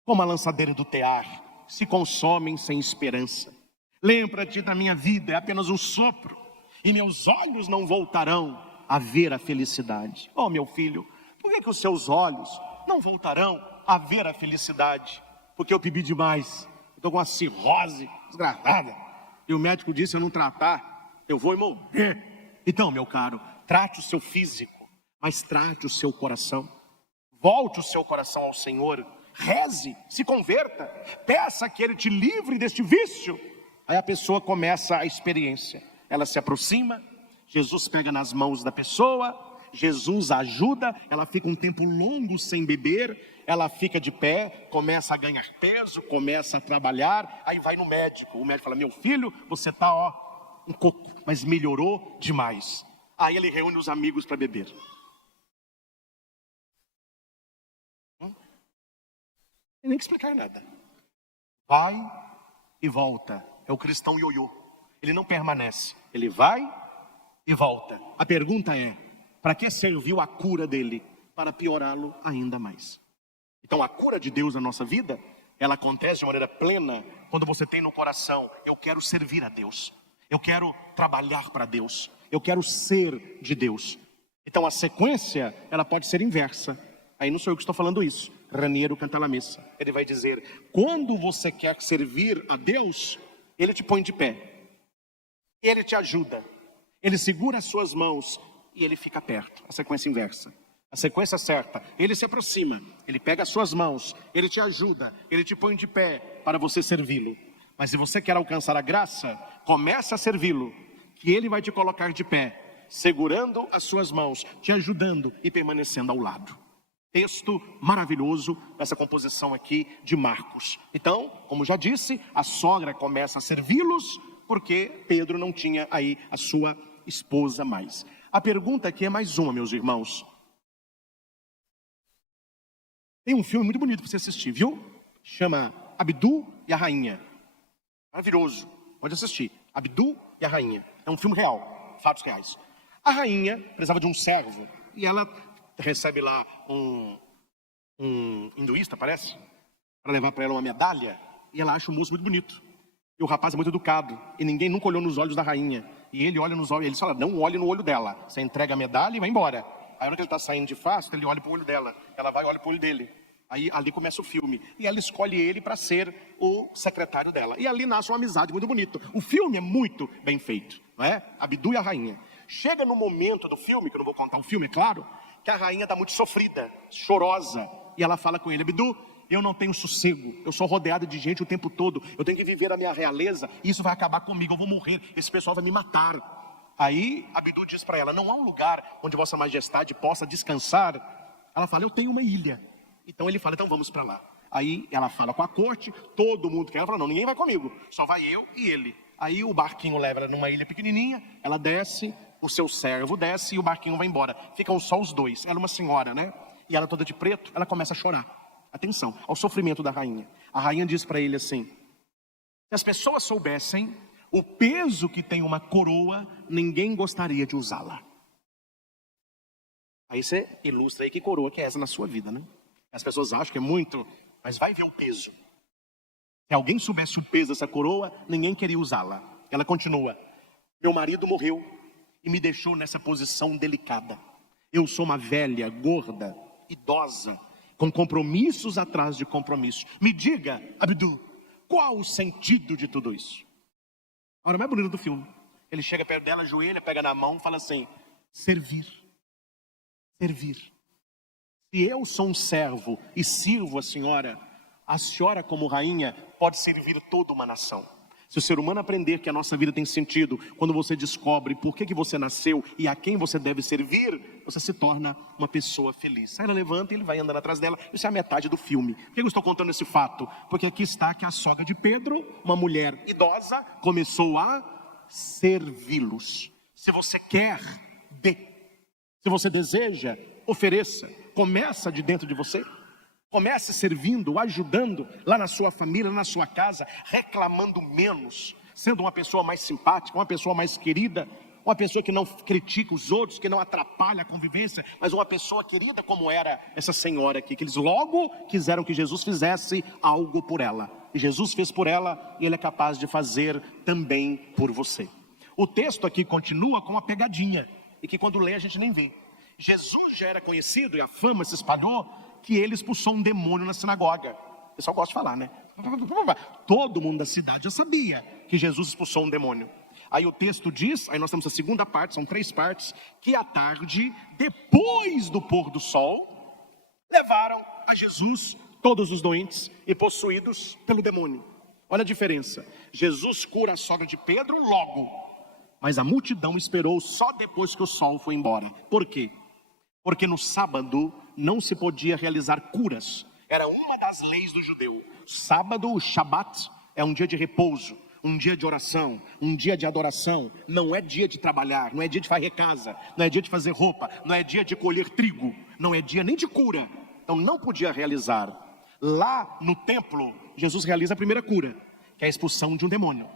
como a lançadeira do tear, se consomem sem esperança. Lembra-te da minha vida, é apenas um sopro, e meus olhos não voltarão a ver a felicidade. Meu filho, por que os seus olhos não voltarão a ver a felicidade? Porque eu bebi demais, eu estou com uma cirrose desgraçada, e o médico disse: se eu não tratar, eu vou morrer. Então, meu caro, trate o seu físico, mas trate o seu coração. Volte o seu coração ao Senhor, reze, se converta, peça que Ele te livre deste vício. Aí a pessoa começa a experiência, ela se aproxima, Jesus pega nas mãos da pessoa, Jesus a ajuda, ela fica um tempo longo sem beber, ela fica de pé, começa a ganhar peso, começa a trabalhar, aí vai no médico, o médico fala: meu filho, você está um coco, mas melhorou demais. Aí ele reúne os amigos para beber. Não tem nem que explicar nada. Vai e volta. É o cristão ioiô. Ele não permanece. Ele vai e volta. A pergunta é: para que serviu a cura dele? Para piorá-lo ainda mais. Então a cura de Deus na nossa vida, ela acontece de maneira plena quando você tem no coração: eu quero servir a Deus, eu quero trabalhar para Deus, eu quero ser de Deus. Então a sequência, ela pode ser inversa. Aí não sou eu que estou falando isso, Raniero Cantalamessa. Ele vai dizer: quando você quer servir a Deus, Ele te põe de pé, Ele te ajuda, Ele segura as suas mãos e Ele fica perto. A sequência inversa. A sequência certa: Ele se aproxima, Ele pega as suas mãos, Ele te ajuda, Ele te põe de pé para você servi-lo. Mas se você quer alcançar a graça, comece a servi-lo, que Ele vai te colocar de pé, segurando as suas mãos, te ajudando e permanecendo ao lado. Texto maravilhoso, essa composição aqui de Marcos. Então, como já disse, a sogra começa a servi-los, porque Pedro não tinha aí a sua esposa mais. A pergunta aqui é mais uma, meus irmãos. Tem um filme muito bonito para você assistir, viu? Chama Abdu e a Rainha. Maravilhoso. Pode assistir. Abdu e a Rainha. É um filme real. Fatos reais. A rainha precisava de um servo. E ela recebe lá um hinduísta, parece, para levar para ela uma medalha. E ela acha o moço muito bonito. E o rapaz é muito educado. E ninguém nunca olhou nos olhos da rainha. E ele olha nos olhos. Ele fala, não olhe no olho dela. Você entrega a medalha e vai embora. Aí, na hora que ele está saindo de fasta, ele olha para o olho dela. Ela vai e olha para o olho dele. Aí, ali começa o filme. E ela escolhe ele para ser o secretário dela. E ali nasce uma amizade muito bonita. O filme é muito bem feito, não é? Abdu e a Rainha. Chega no momento do filme, que eu não vou contar o filme, é claro, que a rainha está muito sofrida, chorosa. E ela fala com ele, Abdu, eu não tenho sossego. Eu sou rodeada de gente o tempo todo. Eu tenho que viver a minha realeza. E isso vai acabar comigo, eu vou morrer. Esse pessoal vai me matar. Aí, Abdu diz para ela, não há um lugar onde Vossa Majestade possa descansar. Ela fala, eu tenho uma ilha. Então ele fala, então vamos para lá. Aí ela fala com a corte, todo mundo quer. Ela fala, não, ninguém vai comigo, só vai eu e ele. Aí o barquinho leva ela numa ilha pequenininha, ela desce, o seu servo desce e o barquinho vai embora. Ficam só os dois, ela é uma senhora, né? E ela toda de preto, ela começa a chorar. Atenção, ao sofrimento da rainha. A rainha diz para ele assim, se as pessoas soubessem o peso que tem uma coroa, ninguém gostaria de usá-la. Aí você ilustra aí que coroa que é essa na sua vida, né? As pessoas acham que é muito, mas vai ver o peso. Se alguém soubesse o peso dessa coroa, ninguém queria usá-la. Ela continua, meu marido morreu e me deixou nessa posição delicada. Eu sou uma velha, gorda, idosa, com compromissos atrás de compromissos. Me diga, Abdu, qual o sentido de tudo isso? A hora mais bonita do filme. Ele chega perto dela, ajoelha, pega na mão e fala assim, servir. Servir. Se eu sou um servo e sirvo a senhora como rainha pode servir toda uma nação. Se o ser humano aprender que a nossa vida tem sentido, quando você descobre por que você nasceu e a quem você deve servir, você se torna uma pessoa feliz. Aí ela levanta e ele vai andando atrás dela. Isso é a metade do filme. Por que eu estou contando esse fato? Porque aqui está que a sogra de Pedro, uma mulher idosa, começou a servi-los. Se você quer, dê. Se você deseja, ofereça. Começa de dentro de você. Comece servindo, ajudando lá na sua família, na sua casa, reclamando menos, sendo uma pessoa mais simpática, uma pessoa mais querida, uma pessoa que não critica os outros, que não atrapalha a convivência, mas uma pessoa querida como era essa senhora aqui, que eles logo quiseram que Jesus fizesse algo por ela. E Jesus fez por ela e ele é capaz de fazer também por você. O texto aqui continua com uma pegadinha, e que quando lê a gente nem vê. Jesus já era conhecido e a fama se espalhou, que ele expulsou um demônio na sinagoga. O pessoal gosta de falar, né? Todo mundo da cidade já sabia que Jesus expulsou um demônio. Aí o texto diz, aí nós temos a segunda parte, são 3 partes, que à tarde, depois do pôr do sol, levaram a Jesus todos os doentes e possuídos pelo demônio. Olha a diferença. Jesus cura a sogra de Pedro logo, mas a multidão esperou só depois que o sol foi embora. Por quê? Porque no sábado não se podia realizar curas. Era uma das leis do judeu. Sábado, o Shabat, é um dia de repouso, um dia de oração, um dia de adoração. Não é dia de trabalhar, não é dia de varrer casa, não é dia de fazer roupa, não é dia de colher trigo, não é dia nem de cura. Então não podia realizar. Lá no templo, Jesus realiza a primeira cura, que é a expulsão de um demônio.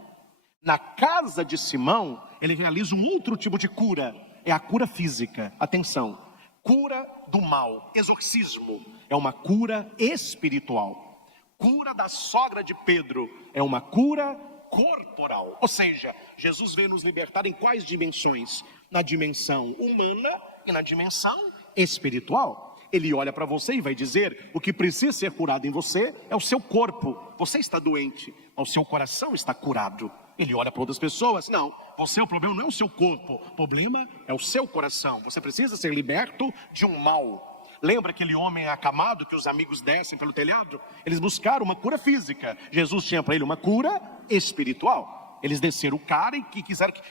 Na casa de Simão, ele realiza um outro tipo de cura, é a cura física. Atenção, cura do mal, exorcismo, é uma cura espiritual. Cura da sogra de Pedro é uma cura corporal. Ou seja, Jesus veio nos libertar em quais dimensões? Na dimensão humana e na dimensão espiritual. Ele olha para você e vai dizer, o que precisa ser curado em você é o seu corpo. Você está doente, o seu coração está curado. Ele olha para outras pessoas, não, o problema não é o seu corpo, o problema é o seu coração. Você precisa ser liberto de um mal. Lembra aquele homem acamado que os amigos descem pelo telhado? Eles buscaram uma cura física. Jesus tinha para ele uma cura espiritual. Eles desceram o cara e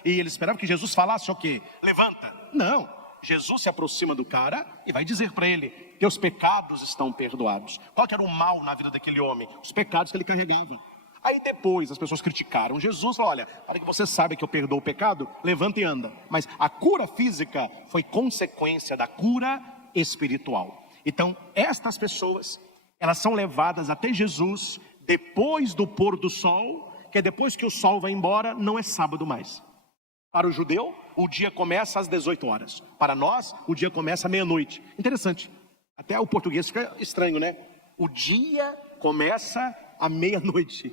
eles esperavam que Jesus falasse o quê? Levanta. Não. Jesus se aproxima do cara e vai dizer para ele, teus pecados estão perdoados. Qual que era o mal na vida daquele homem? Os pecados que ele carregava. Aí depois as pessoas criticaram Jesus, falaram, olha, para que você saiba que eu perdoo o pecado, levanta e anda. Mas a cura física foi consequência da cura espiritual. Então, estas pessoas elas são levadas até Jesus depois do pôr do sol, que é depois que o sol vai embora, não é sábado mais. Para o judeu, o dia começa às 18 horas. Para nós, o dia começa à meia-noite. Interessante. Até o português fica estranho, né? O dia começa à meia-noite.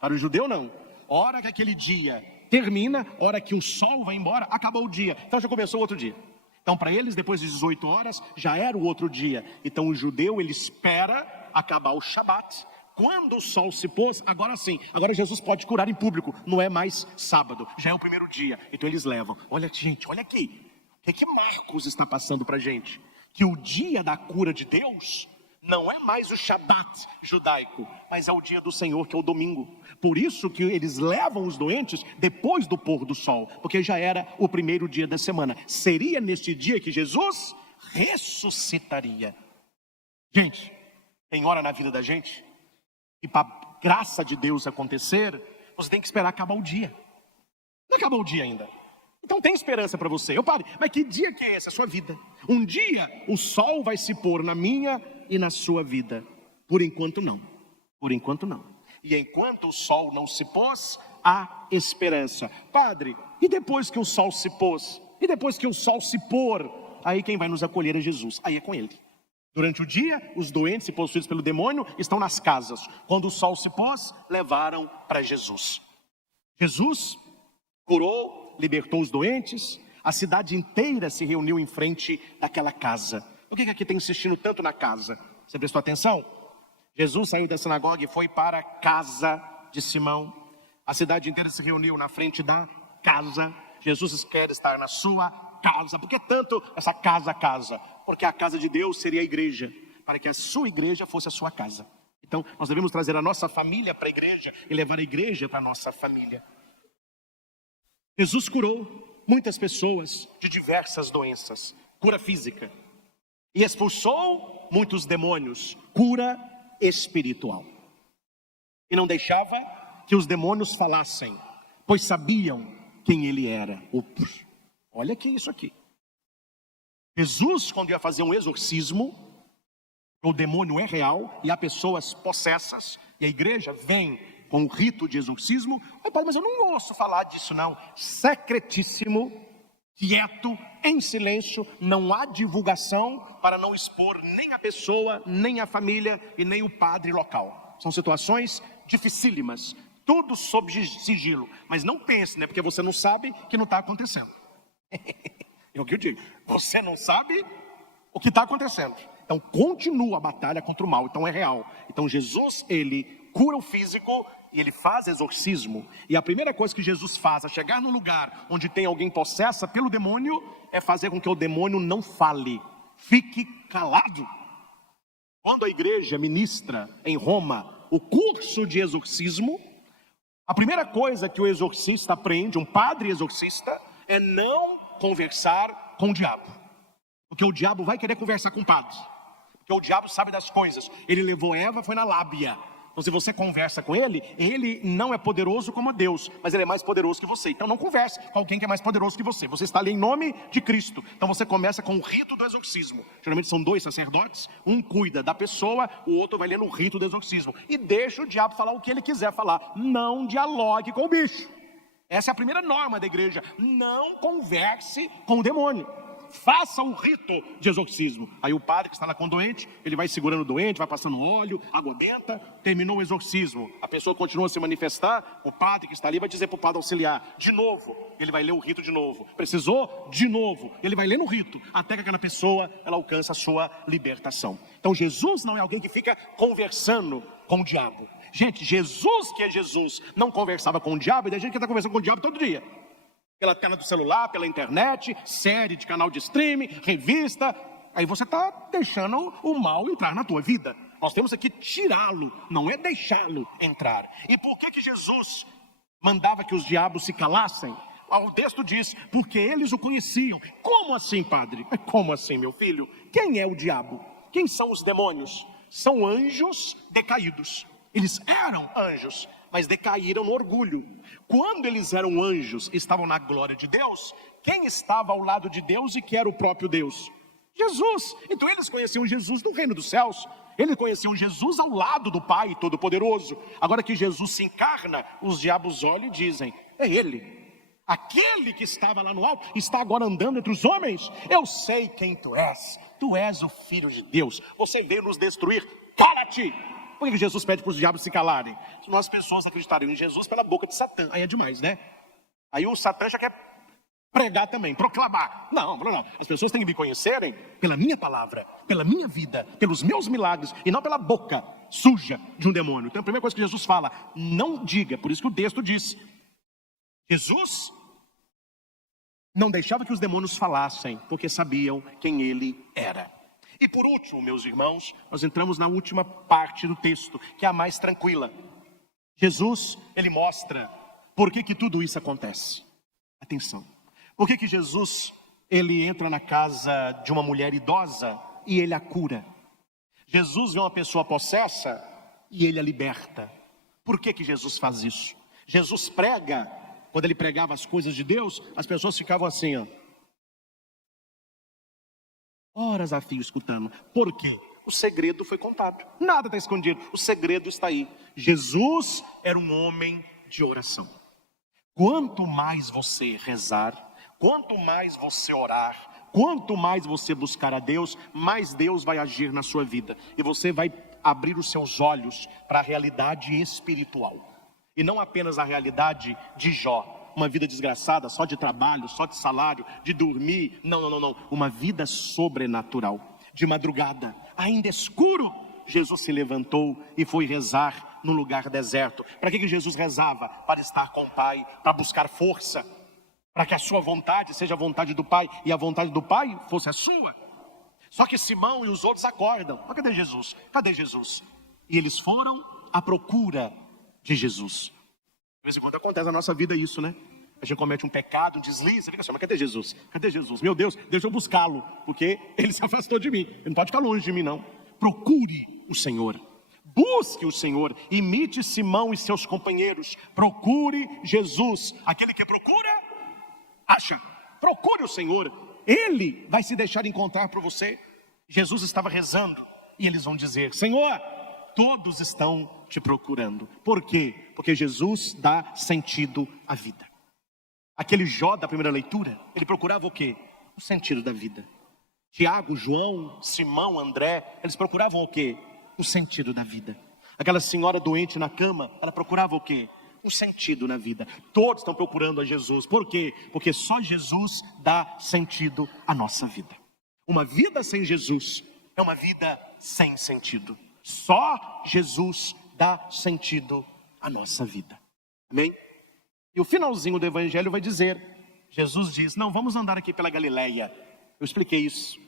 Para o judeu não. Hora que aquele dia termina, hora que o sol vai embora, acabou o dia. Então já começou o outro dia. Então para eles, depois de 18 horas, já era o outro dia. Então o judeu, ele espera acabar o Shabat. Quando o sol se pôs, agora sim, agora Jesus pode curar em público. Não é mais sábado, já é o primeiro dia. Então eles levam. Olha gente, olha aqui. O que Marcos está passando para a gente? Que o dia da cura de Deus não é mais o Shabat judaico, mas é o dia do Senhor, que é o domingo. Por isso que eles levam os doentes depois do pôr do sol, porque já era o primeiro dia da semana. Seria neste dia que Jesus ressuscitaria. Gente, tem hora na vida da gente que para a graça de Deus acontecer, você tem que esperar acabar o dia. Não acabou o dia ainda. Então tem esperança para você. Mas que dia que é esse? A sua vida. Um dia o sol vai se pôr na minha e na sua vida. Por enquanto não. Por enquanto não. E enquanto o sol não se pôs, há esperança. Padre, e depois que o sol se pôs? E depois que o sol se pôr? Aí quem vai nos acolher é Jesus. Aí é com ele. Durante o dia, os doentes e possuídos pelo demônio estão nas casas. Quando o sol se pôs, levaram para Jesus. Jesus curou, libertou os doentes. A cidade inteira se reuniu em frente daquela casa. Por que aqui está insistindo tanto na casa? Você prestou atenção? Jesus saiu da sinagoga e foi para a casa de Simão. A cidade inteira se reuniu na frente da casa. Jesus quer estar na sua casa. Por que tanto essa casa? Porque a casa de Deus seria a igreja, para que a sua igreja fosse a sua casa. Então nós devemos trazer a nossa família para a igreja e levar a igreja para a nossa família. Jesus curou muitas pessoas de diversas doenças, cura física, e expulsou muitos demônios, cura espiritual. E não deixava que os demônios falassem, pois sabiam quem ele era. Olha que isso aqui. Jesus, quando ia fazer um exorcismo, o demônio é real e há pessoas possessas, e a igreja vem com o rito de exorcismo. Mas eu não ouço falar disso não. Secretíssimo, quieto, em silêncio, não há divulgação para não expor nem a pessoa, nem a família e nem o padre local. São situações dificílimas, tudo sob sigilo. Mas não pense, né? Porque você não sabe que não está acontecendo. É o que eu digo. Você não sabe o que está acontecendo. Então continua a batalha contra o mal. Então é real. Então Jesus, ele cura o físico e ele faz exorcismo. E a primeira coisa que Jesus faz ao chegar num lugar onde tem alguém possessa pelo demônio é fazer com que o demônio não fale. Fique calado. Quando a igreja ministra em Roma o curso de exorcismo, a primeira coisa que o exorcista aprende, um padre exorcista, é não conversar com o diabo. Porque o diabo vai querer conversar com o padre. Porque o diabo sabe das coisas. Ele levou Eva, foi na lábia. Então se você conversa com ele, ele não é poderoso como Deus, mas ele é mais poderoso que você. Então não converse com alguém que é mais poderoso que você. Você está ali em nome de Cristo. Então você começa com o rito do exorcismo. Geralmente são 2 sacerdotes, um cuida da pessoa, o outro vai lendo o rito do exorcismo. E deixa o diabo falar o que ele quiser falar. Não dialogue com o bicho. Essa é a primeira norma da igreja. Não converse com o demônio. Faça um rito de exorcismo. Aí o padre que está lá com o doente, ele vai segurando o doente, vai passando óleo, água benta. Terminou o exorcismo, a pessoa continua a se manifestar. O padre que está ali vai dizer para o padre auxiliar, de novo. Ele vai ler o rito de novo. Precisou? De novo. Ele vai ler no rito, até que aquela pessoa ela alcança a sua libertação. Então Jesus não é alguém que fica conversando com o diabo. Gente, Jesus que é Jesus não conversava com o diabo, e tem gente que está conversando com o diabo todo dia. Pela tela do celular, pela internet, série de canal de streaming, revista. Aí você está deixando o mal entrar na tua vida. Nós temos aqui tirá-lo, não é deixá-lo entrar. E por que Jesus mandava que os diabos se calassem? O texto diz, porque eles o conheciam. Como assim, padre? Como assim, meu filho? Quem é o diabo? Quem são os demônios? São anjos decaídos. Eles eram anjos, mas decaíram no orgulho. Quando eles eram anjos, estavam na glória de Deus, quem estava ao lado de Deus e que era o próprio Deus? Jesus. Então eles conheciam Jesus do reino dos céus. Ele conheceu um Jesus ao lado do Pai Todo-Poderoso. Agora que Jesus se encarna, os diabos olham e dizem: é ele. Aquele que estava lá no alto está agora andando entre os homens. Eu sei quem tu és. Tu és o Filho de Deus. Você veio nos destruir. Cala-te! Por que Jesus pede para os diabos se calarem? Se nós pessoas acreditariam em Jesus pela boca de Satã. Aí é demais, né? Aí o Satã já quer pregar também, proclamar. Não. As pessoas têm que me conhecerem pela minha palavra, pela minha vida, pelos meus milagres, e não pela boca suja de um demônio. Então a primeira coisa que Jesus fala: não diga. Por isso que o texto diz: Jesus não deixava que os demônios falassem, porque sabiam quem ele era. E por último, meus irmãos, nós entramos na última parte do texto, que é a mais tranquila. Jesus, ele mostra por que tudo isso acontece. Atenção. Por que Jesus, ele entra na casa de uma mulher idosa e ele a cura? Jesus vê uma pessoa possessa e ele a liberta. Por que Jesus faz isso? Jesus prega. Quando ele pregava as coisas de Deus, as pessoas ficavam assim, ó, horas a fio escutando. Por quê? O segredo foi contado. Nada está escondido. O segredo está aí. Jesus era um homem de oração. Quanto mais você rezar, quanto mais você orar, quanto mais você buscar a Deus, mais Deus vai agir na sua vida. E você vai abrir os seus olhos para a realidade espiritual. E não apenas a realidade de Jó, uma vida desgraçada, só de trabalho, só de salário, de dormir. Não. Uma vida sobrenatural. De madrugada, ainda escuro, Jesus se levantou e foi rezar no lugar deserto. Para que Jesus rezava? Para estar com o Pai, para buscar força, para que a sua vontade seja a vontade do Pai e a vontade do Pai fosse a sua. Só que Simão e os outros acordam. Mas cadê Jesus? Cadê Jesus? E eles foram à procura de Jesus. De vez em quando acontece na nossa vida isso, né? A gente comete um pecado, um deslize, fica assim: mas cadê Jesus? Cadê Jesus? Meu Deus, deixa eu buscá-lo, porque ele se afastou de mim. Ele não pode ficar longe de mim, não. Procure o Senhor. Busque o Senhor. Imite Simão e seus companheiros. Procure Jesus. Aquele que procura, acha. Procure o Senhor. Ele vai se deixar encontrar por você. Jesus estava rezando e eles vão dizer: Senhor, todos estão te procurando. Por quê? Porque Jesus dá sentido à vida. Aquele Jó da primeira leitura, ele procurava o quê? O sentido da vida. Tiago, João, Simão, André, eles procuravam o quê? O sentido da vida. Aquela senhora doente na cama, ela procurava o quê? O sentido na vida. Todos estão procurando a Jesus. Por quê? Porque só Jesus dá sentido à nossa vida. Uma vida sem Jesus é uma vida sem sentido. Só Jesus dá sentido à nossa vida. Amém? E o finalzinho do evangelho vai dizer, Jesus diz: não, vamos andar aqui pela Galileia. Eu expliquei isso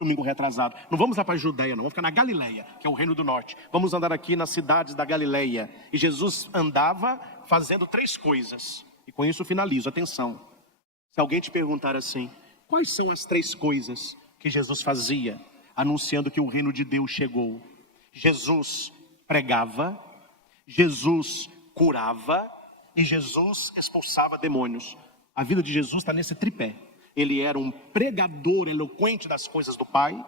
domingo retrasado. Não vamos lá para a Judeia, não, vamos ficar na Galileia, que é o reino do norte. Vamos andar aqui nas cidades da Galileia. E Jesus andava fazendo 3 coisas. E com isso eu finalizo, atenção. Se alguém te perguntar assim: quais são as 3 coisas que Jesus fazia, anunciando que o reino de Deus chegou? Jesus pregava, Jesus curava e Jesus expulsava demônios. A vida de Jesus está nesse tripé. Ele era um pregador eloquente das coisas do Pai,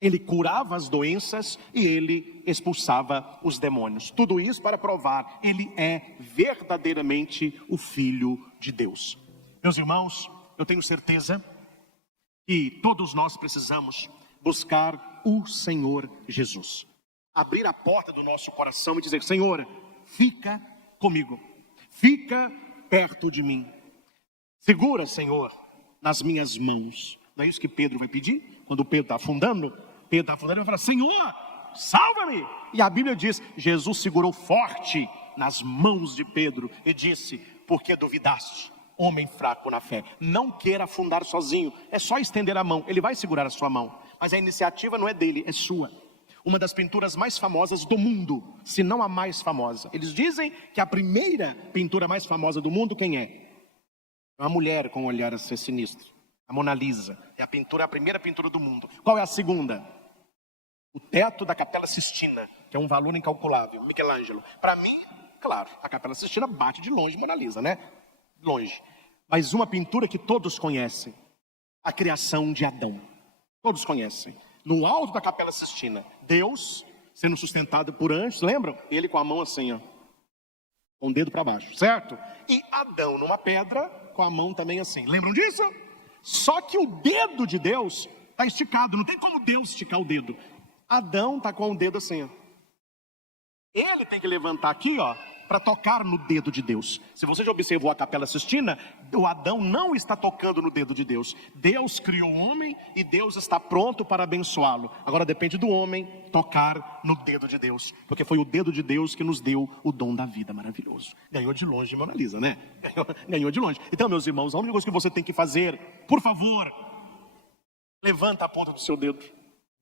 ele curava as doenças e ele expulsava os demônios. Tudo isso para provar, ele é verdadeiramente o Filho de Deus. Meus irmãos, eu tenho certeza que todos nós precisamos buscar o Senhor Jesus. Abrir a porta do nosso coração e dizer: Senhor, fica comigo, fica perto de mim. Segura, Senhor, nas minhas mãos. Não é isso que Pedro vai pedir? Quando Pedro está afundando, ele vai falar: Senhor, salva-me. E a Bíblia diz, Jesus segurou forte nas mãos de Pedro e disse: por que duvidaste, homem fraco na fé? Não queira afundar sozinho, é só estender a mão, ele vai segurar a sua mão. Mas a iniciativa não é dele, é sua. Uma das pinturas mais famosas do mundo, se não a mais famosa. Eles dizem que a primeira pintura mais famosa do mundo, quem é? Uma mulher com um olhar assim sinistro. A Mona Lisa. É a primeira pintura do mundo. Qual é a segunda? O teto da Capela Sistina, que é um valor incalculável. Michelangelo. Para mim, claro, a Capela Sistina bate de longe Mona Lisa, né? Longe. Mas uma pintura que todos conhecem. A criação de Adão. Todos conhecem. no alto da Capela Sistina, Deus sendo sustentado por anjos, lembram? Ele com a mão assim, ó, com o dedo para baixo, certo? E Adão numa pedra, com a mão também assim, lembram disso? Só que o dedo de Deus está esticado, não tem como Deus esticar o dedo. Adão está com o dedo assim, ó. Ele tem que levantar aqui, ó, para tocar no dedo de Deus. Se você já observou a Capela Sistina, o Adão não está tocando no dedo de Deus. Deus criou o homem e Deus está pronto para abençoá-lo. Agora depende do homem tocar no dedo de Deus, porque foi o dedo de Deus que nos deu o dom da vida maravilhoso. Ganhou de longe, Mona Lisa, né? Ganhou de longe. Então, meus irmãos, a única coisa que você tem que fazer, por favor, levanta a ponta do seu dedo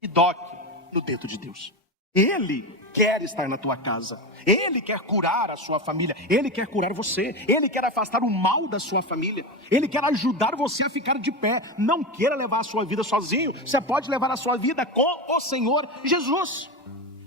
e toque no dedo de Deus. Ele quer estar na tua casa, Ele quer curar a sua família, Ele quer curar você, Ele quer afastar o mal da sua família, Ele quer ajudar você a ficar de pé. Não queira levar a sua vida sozinho, você pode levar a sua vida com o Senhor Jesus.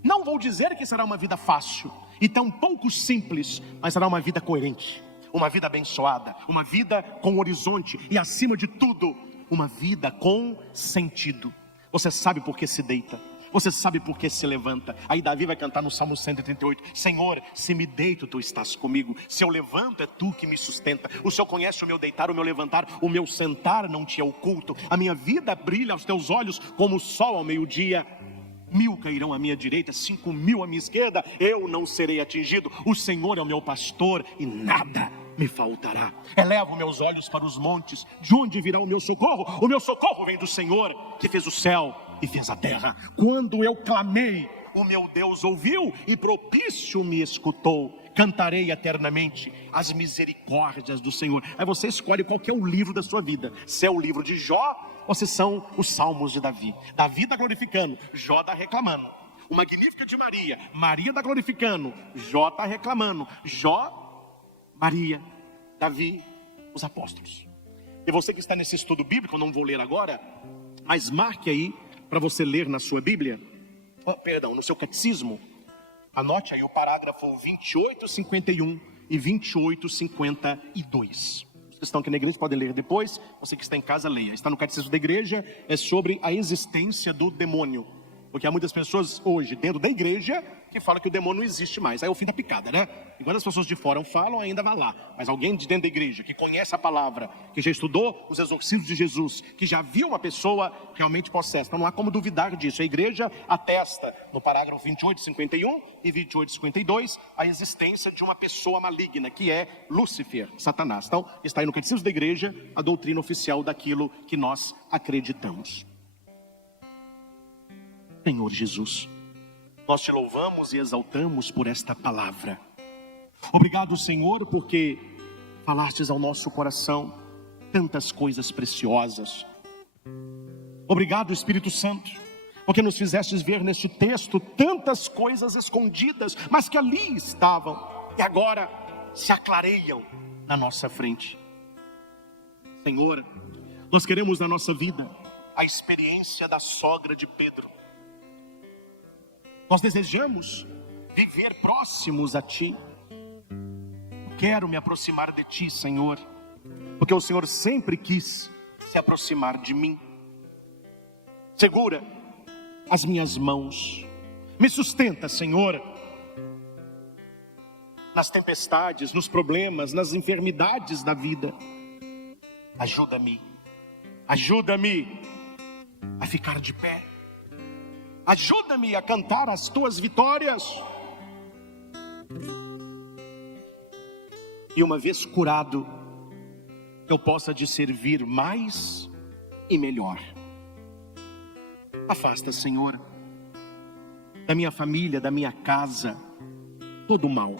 Não vou dizer que será uma vida fácil e tão pouco simples, mas será uma vida coerente, uma vida abençoada, uma vida com horizonte e, acima de tudo, uma vida com sentido. Você sabe por que se deita, você sabe por que se levanta. Aí Davi vai cantar no Salmo 138, Senhor, se me deito, tu estás comigo, se eu levanto, é tu que me sustenta. O Senhor conhece o meu deitar, o meu levantar, o meu sentar não te é oculto. A minha vida brilha aos teus olhos como o sol ao meio-dia. 1000 cairão à minha direita, 5000 à minha esquerda, eu não serei atingido. O Senhor é o meu pastor e nada me faltará. Elevo meus olhos para os montes, de onde virá o meu socorro? O meu socorro vem do Senhor, que fez o céu e fez a terra. Quando eu clamei, o meu Deus ouviu e propício me escutou. Cantarei eternamente as misericórdias do Senhor. Aí você escolhe qual que é o livro da sua vida, se é o livro de Jó ou se são os salmos de Davi. Davi está glorificando, Jó está reclamando. O Magnífica de Maria, Maria está glorificando, Jó está reclamando. Jó, Maria, Davi, os apóstolos. E você que está nesse estudo bíblico, eu não vou ler agora, mas marque aí para você ler na sua Bíblia, no seu catecismo, anote aí o parágrafo 2851 e 2852. Os que estão aqui na igreja podem ler depois, você que está em casa leia. Está no catecismo da igreja, é sobre a existência do demônio. Porque há muitas pessoas hoje dentro da igreja que falam que o demônio não existe mais. Aí é o fim da picada, né? Enquanto as pessoas de fora falam, ainda vai lá. Mas alguém de dentro da igreja que conhece a palavra, que já estudou os exorcismos de Jesus, que já viu uma pessoa realmente possessa, então não há como duvidar disso. A igreja atesta no parágrafo 2851 e 2852 a existência de uma pessoa maligna, que é Lúcifer, Satanás. Então está aí no catecismo da igreja a doutrina oficial daquilo que nós acreditamos. Senhor Jesus, nós te louvamos e exaltamos por esta palavra. Obrigado, Senhor, porque falastes ao nosso coração tantas coisas preciosas. Obrigado, Espírito Santo, porque nos fizestes ver neste texto tantas coisas escondidas, mas que ali estavam e agora se aclareiam na nossa frente. Senhor, nós queremos na nossa vida a experiência da sogra de Pedro. Nós desejamos viver próximos a Ti. Quero me aproximar de Ti, Senhor, porque o Senhor sempre quis se aproximar de mim. Segura as minhas mãos, me sustenta, Senhor, nas tempestades, nos problemas, nas enfermidades da vida. Ajuda-me a ficar de pé. Ajuda-me a cantar as tuas vitórias. E uma vez curado, eu possa te servir mais e melhor. Afasta, Senhor, da minha família, da minha casa, todo o mal,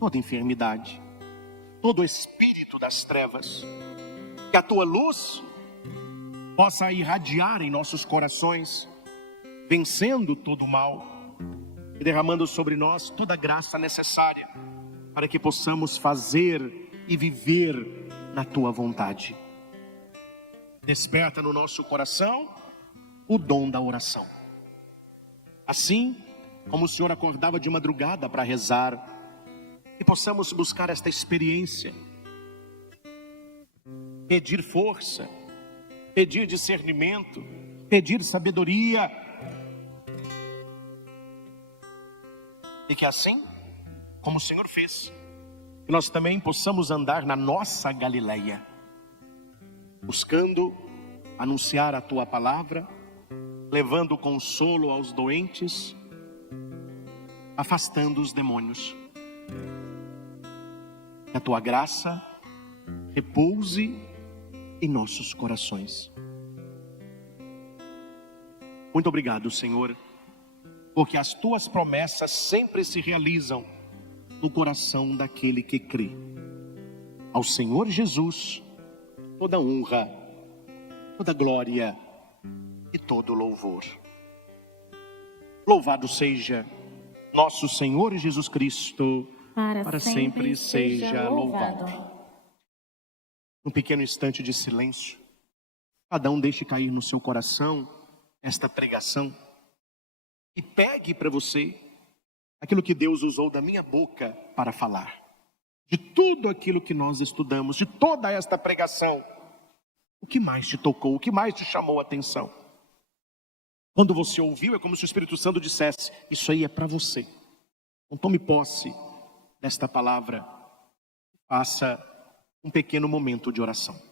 toda enfermidade, todo o espírito das trevas. Que a tua luz possa irradiar em nossos corações, vencendo todo o mal e derramando sobre nós toda a graça necessária para que possamos fazer e viver na tua vontade. Desperta no nosso coração o dom da oração. Assim como o Senhor acordava de madrugada para rezar, que possamos buscar esta experiência, pedir força, pedir discernimento, pedir sabedoria. E que assim, como o Senhor fez, que nós também possamos andar na nossa Galileia, buscando anunciar a Tua palavra, levando consolo aos doentes, afastando os demônios. Que a Tua graça repouse em nossos corações. Muito obrigado, Senhor, porque as Tuas promessas sempre se realizam no coração daquele que crê. Ao Senhor Jesus, toda honra, toda glória e todo louvor. Louvado seja nosso Senhor Jesus Cristo, para sempre seja louvado. Um pequeno instante de silêncio. Cada um deixe cair no seu coração esta pregação e pegue para você aquilo que Deus usou da minha boca para falar. De tudo aquilo que nós estudamos, de toda esta pregação, o que mais te tocou, o que mais te chamou a atenção? Quando você ouviu, é como se o Espírito Santo dissesse: isso aí é para você. Então tome posse desta palavra, faça um pequeno momento de oração.